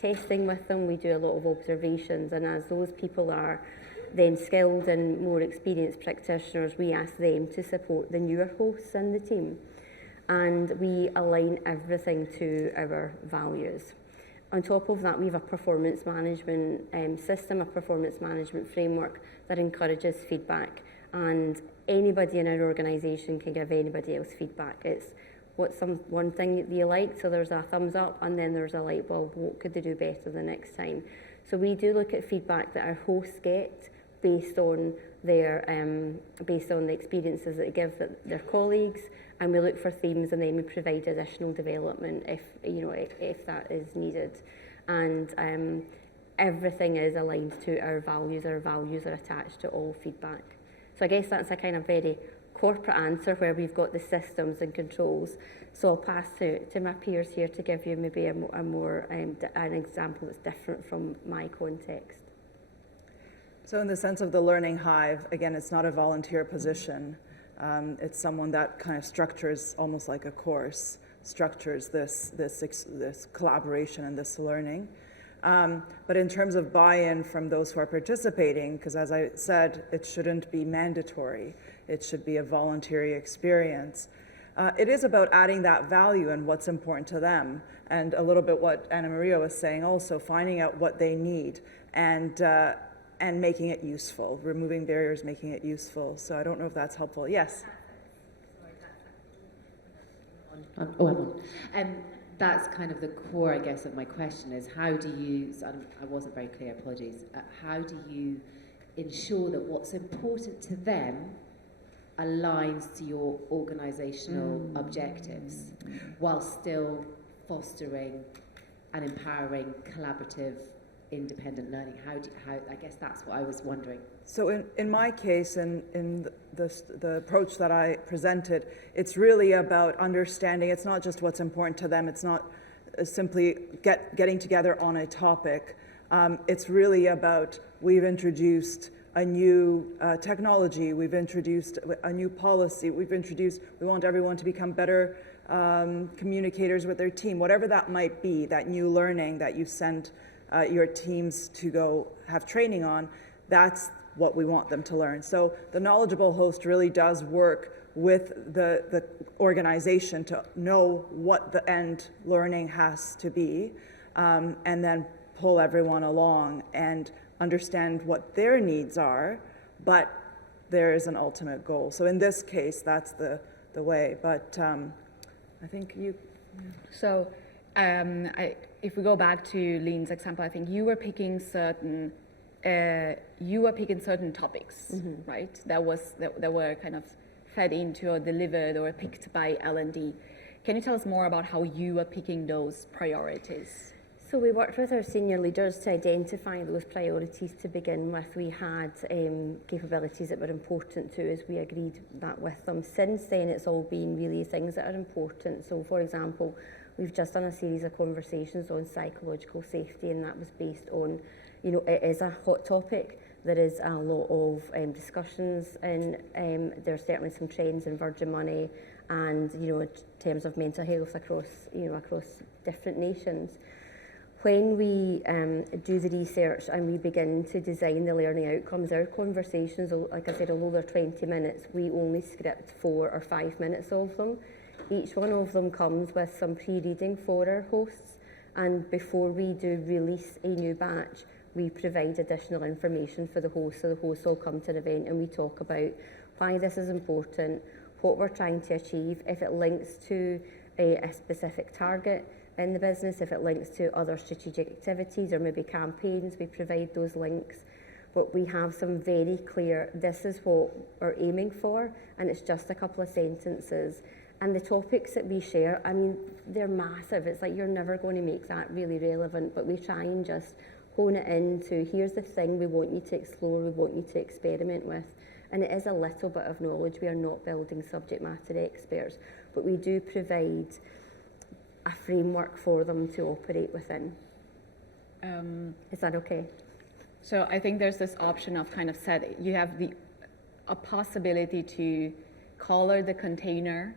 testing with them, we do a lot of observations, and as those people are then skilled and more experienced practitioners, we ask them to support the newer hosts in the team. And we align everything to our values. On top of that, we have a performance management system, a performance management framework that encourages feedback. And anybody in our organisation can give anybody else feedback. It's what's one thing that you like, so there's a thumbs up, and then there's a light bulb, what could they do better the next time? So we do look at feedback that our hosts get based on the experiences that they give their colleagues, and we look for themes, and then we provide additional development if that is needed. And everything is aligned to our values. Our values are attached to all feedback. So I guess that's a kind of very corporate answer where we've got the systems and controls. So I'll pass to my peers here to give you maybe an example that's different from my context. So in the sense of the Learning Hive, again, it's not a volunteer position. It's someone that kind of structures, almost like a course, structures this collaboration and this learning. But in terms of buy-in from those who are participating, because as I said, it shouldn't be mandatory. It should be a voluntary experience. It is about adding that value and what's important to them, and a little bit what Anna Maria was saying also, finding out what they need and making it useful, removing barriers, making it useful. So I don't know if that's helpful. Yes? That's kind of the core, I guess, of my question is how do you, I wasn't very clear, apologies, how do you ensure that what's important to them aligns to your organisational objectives while still fostering and empowering collaborative independent learning? How I guess that's what I was wondering. So in my case, in the approach that I presented, it's really about understanding. It's not just what's important to them. It's not simply getting together on a topic. It's really about, we've introduced a new technology, we've introduced a new policy, we want everyone to become better communicators with their team, whatever that might be, that new learning that you send your teams to go have training on, that's what we want them to learn. So the knowledgeable host really does work with the organization to know what the end learning has to be, and then pull everyone along and understand what their needs are, but there is an ultimate goal. So in this case, that's the way. But I think you... Yeah. So if we go back to Lean's example, I think you were picking certain topics, Mm-hmm. right? That were kind of fed into or delivered or picked by L&D. Can you tell us more about how you are picking those priorities? So we worked with our senior leaders to identify those priorities to begin with. We had capabilities that were important to us. We agreed that with them. Since then, it's all been really things that are important. So, for example, we've just done a series of conversations on psychological safety, and that was based on, it is a hot topic. There is a lot of discussions, and there's certainly some trends in Virgin Money and, in terms of mental health across different nations. When we do the research and we begin to design the learning outcomes, our conversations, like I said, although they're 20 minutes, we only script 4 or 5 minutes of them. Each one of them comes with some pre-reading for our hosts, and before we do release a new batch, we provide additional information for the host. So the hosts will come to the event and we talk about why this is important, what we're trying to achieve, if it links to a specific target in the business, if it links to other strategic activities or maybe campaigns, we provide those links. But we have some very clear, this is what we're aiming for, and it's just a couple of sentences. And the topics that we share, I mean, they're massive. It's like you're never going to make that really relevant, but we try and just hone it into, here's the thing we want you to explore, we want you to experiment with. And it is a little bit of knowledge. We are not building subject matter experts, but we do provide a framework for them to operate within. Is that okay? So I think there's this option of kind of you have a possibility to color the container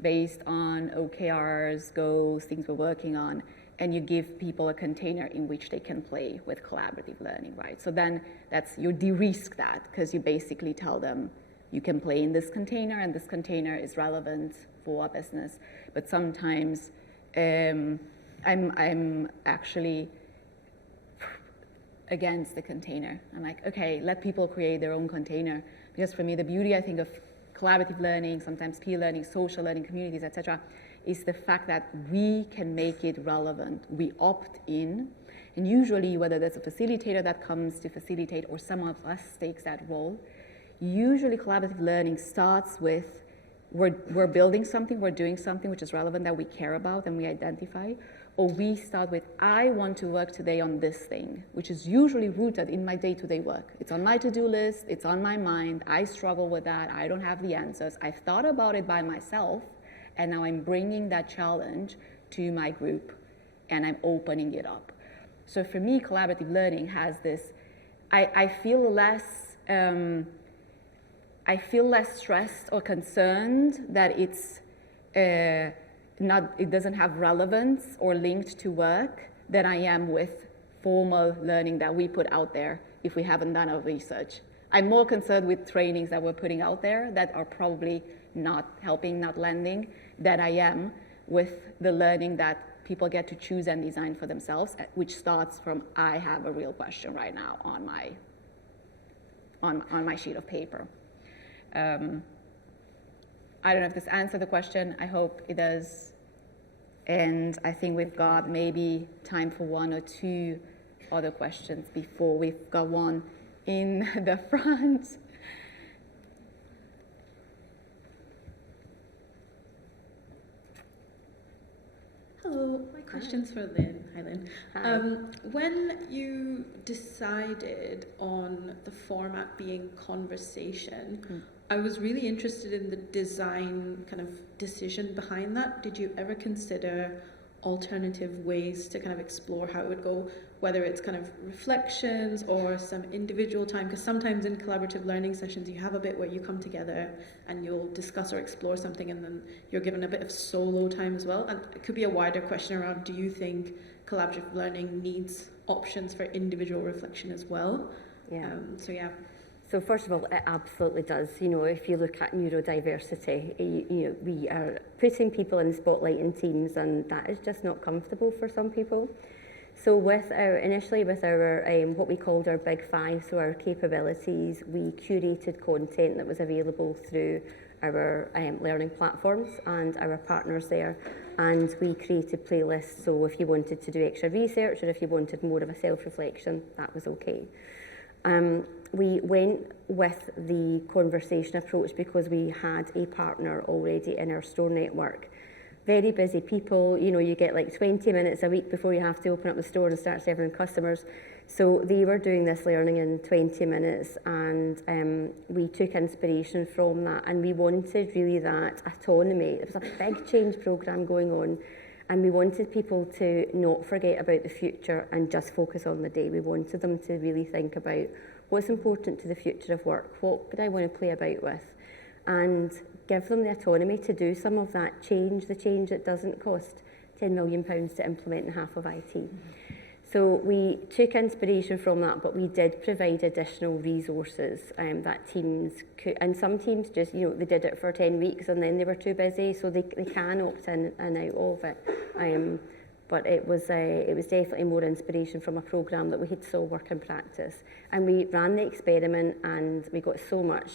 based on OKRs, goals, things we're working on, and you give people a container in which they can play with collaborative learning, right? So then you de-risk that, because you basically tell them you can play in this container and this container is relevant for our business. But sometimes I'm actually against the container. I'm like, okay, let people create their own container. Because for me, the beauty, I think, of collaborative learning, sometimes peer learning, social learning, communities, etc., is the fact that we can make it relevant. We opt in, and usually whether there's a facilitator that comes to facilitate or someone else takes that role, usually collaborative learning starts with we're building something, we're doing something which is relevant that we care about and we identify, or we start with, I want to work today on this thing, which is usually rooted in my day-to-day work. It's on my to-do list, it's on my mind, I struggle with that, I don't have the answers, I've thought about it by myself, and now I'm bringing that challenge to my group, and I'm opening it up. So for me, collaborative learning has this, I feel less stressed or concerned that it doesn't have relevance or linked to work than I am with formal learning that we put out there if we haven't done our research. I'm more concerned with trainings that we're putting out there that are probably not helping, not landing, than I am with the learning that people get to choose and design for themselves, which starts from, I have a real question right now on my sheet of paper. I don't know if this answered the question. I hope it does. And I think we've got maybe time for 1 or 2 other questions before we've got one in the front. Hello, my question's for Lynn. Hi, Lynn. Hi. When you decided on the format being conversation, I was really interested in the design kind of decision behind that. Did you ever consider alternative ways to kind of explore how it would go, whether it's kind of reflections or some individual time, because sometimes in collaborative learning sessions you have a bit where you come together and you'll discuss or explore something, and then you're given a bit of solo time as well. And it could be a wider question around, do you think collaborative learning needs options for individual reflection as well? Yeah. So So first of all, it absolutely does. You know, if you look at neurodiversity, we are putting people in the spotlight in teams, and that is just not comfortable for some people. So initially with our what we called our Big Five, so our capabilities, we curated content that was available through our learning platforms and our partners there, and we created playlists. So if you wanted to do extra research or if you wanted more of a self-reflection, that was okay. We went with the conversation approach because we had a partner already in our store network. Very busy people, you know, you get like 20 minutes a week before you have to open up the store and start serving customers. So they were doing this learning in 20 minutes, and we took inspiration from that, and we wanted really that autonomy. It was a big change program going on, and we wanted people to not forget about the future and just focus on the day. We wanted them to really think about what's important to the future of work, what could I want to play about with, and give them the autonomy to do some of that change, the change that doesn't cost £10 million to implement in half of IT. So we took inspiration from that, but we did provide additional resources that teams could, and some teams just, you know, they did it for 10 weeks and then they were too busy, so they can opt in and out of it. But it was definitely more inspiration from a programme that we had saw work in practice. And we ran the experiment and we got so much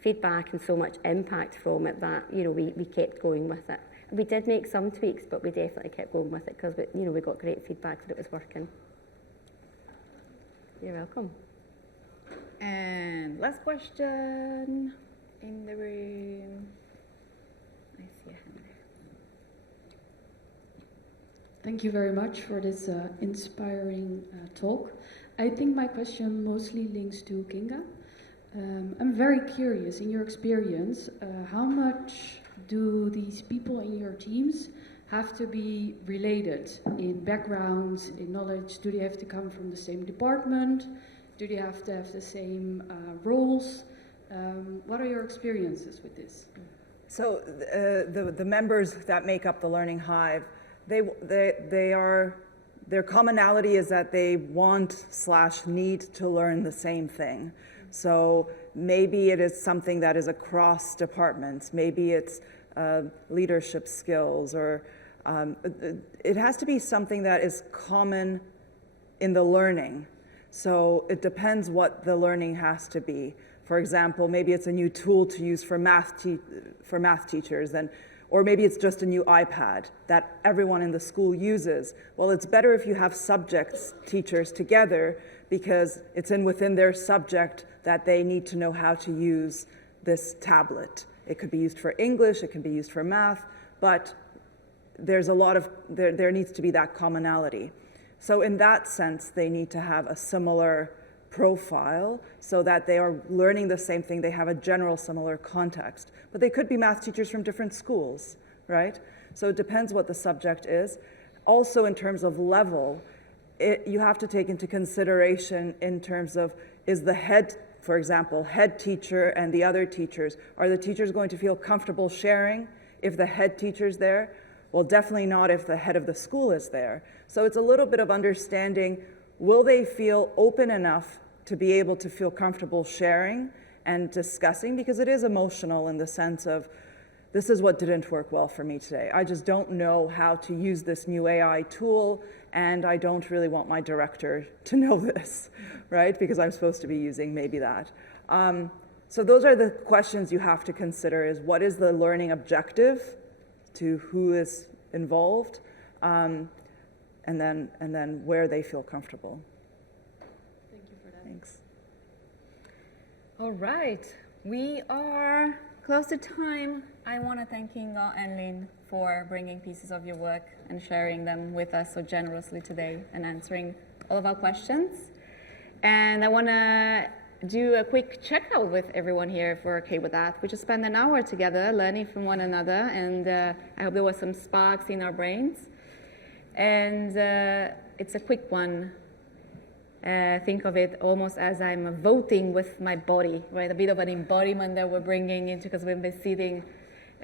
feedback and so much impact from it that, you know, we kept going with it. We did make some tweaks, but we definitely kept going with it because, you know, we got great feedback that it was working. You're welcome. And last question in the room. I see a hand there. Thank you very much for this inspiring talk. I think my question mostly links to Kinga. I'm very curious, in your experience, how much do these people in your teams have to be related in backgrounds, in knowledge? Do they have to come from the same department? Do they have to have the same roles? What are your experiences with this? So the members that make up the Learning Hive, their commonality is that they want/need to learn the same thing. So maybe it is something that is across departments. Maybe it's leadership skills, or it has to be something that is common in the learning. So it depends what the learning has to be. For example, maybe it's a new tool to use for math teachers, or maybe it's just a new iPad that everyone in the school uses. Well, it's better if you have subjects teachers together, because it's within their subject that they need to know how to use this tablet. It could be used for English, it can be used for math, but there's there needs to be that commonality. So in that sense, they need to have a similar profile so that they are learning the same thing, they have a general similar context. But they could be math teachers from different schools, right? So it depends what the subject is. Also in terms of level, you have to take into consideration in terms of, is the head, for example, head teacher and the other teachers, are the teachers going to feel comfortable sharing if the head teacher's there? Well, definitely not if the head of the school is there. So it's a little bit of understanding, will they feel open enough to be able to feel comfortable sharing and discussing? Because it is emotional in the sense of, this is what didn't work well for me today. I just don't know how to use this new AI tool, and I don't really want my director to know this, right? Because I'm supposed to be using maybe that. So those are the questions you have to consider, is what is the learning objective to who is involved, and then where they feel comfortable. Thank you for that. Thanks. All right, we are close to time. I want to thank Kinga and Lynn for bringing pieces of your work and sharing them with us so generously today and answering all of our questions. And I want to do a quick checkout with everyone here if we're okay with that. We just spent an hour together learning from one another, and I hope there was some sparks in our brains. And it's a quick one. Think of it almost as I'm voting with my body, right? A bit of an embodiment that we're bringing into, because we've been sitting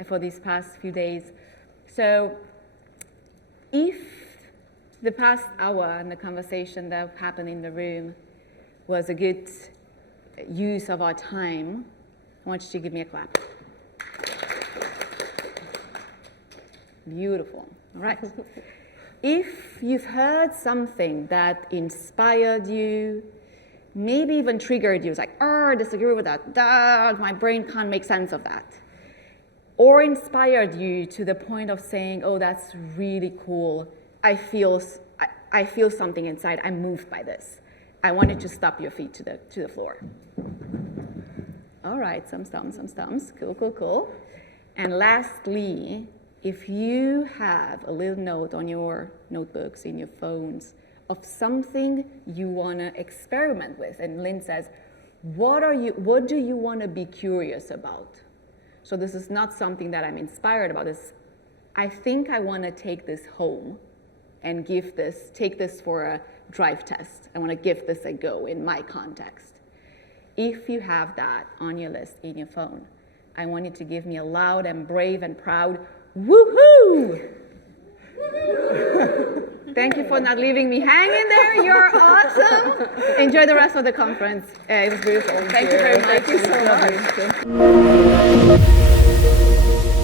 for these past few days. So if the past hour and the conversation that happened in the room was a good use of our time, I want you to give me a clap. Beautiful. All right. If you've heard something that inspired you, maybe even triggered you, it's like, I disagree with that, my brain can't make sense of that, or inspired you to the point of saying, oh, that's really cool, I feel something inside, I'm moved by this, I want you to stop your feet to the floor. All right, some stumps, cool. And lastly, if you have a little note on your notebooks, in your phones, of something you want to experiment with, and Lynn says, what do you want to be curious about? So this is not something that I'm inspired about. I think I want to take this home and take this for a drive test. I want to give this a go in my context. If you have that on your list in your phone, I want you to give me a loud and brave and proud woohoo! Thank you for not leaving me hanging there. You're awesome. Enjoy the rest of the conference. It was beautiful. Thank you very much. Thank you so much.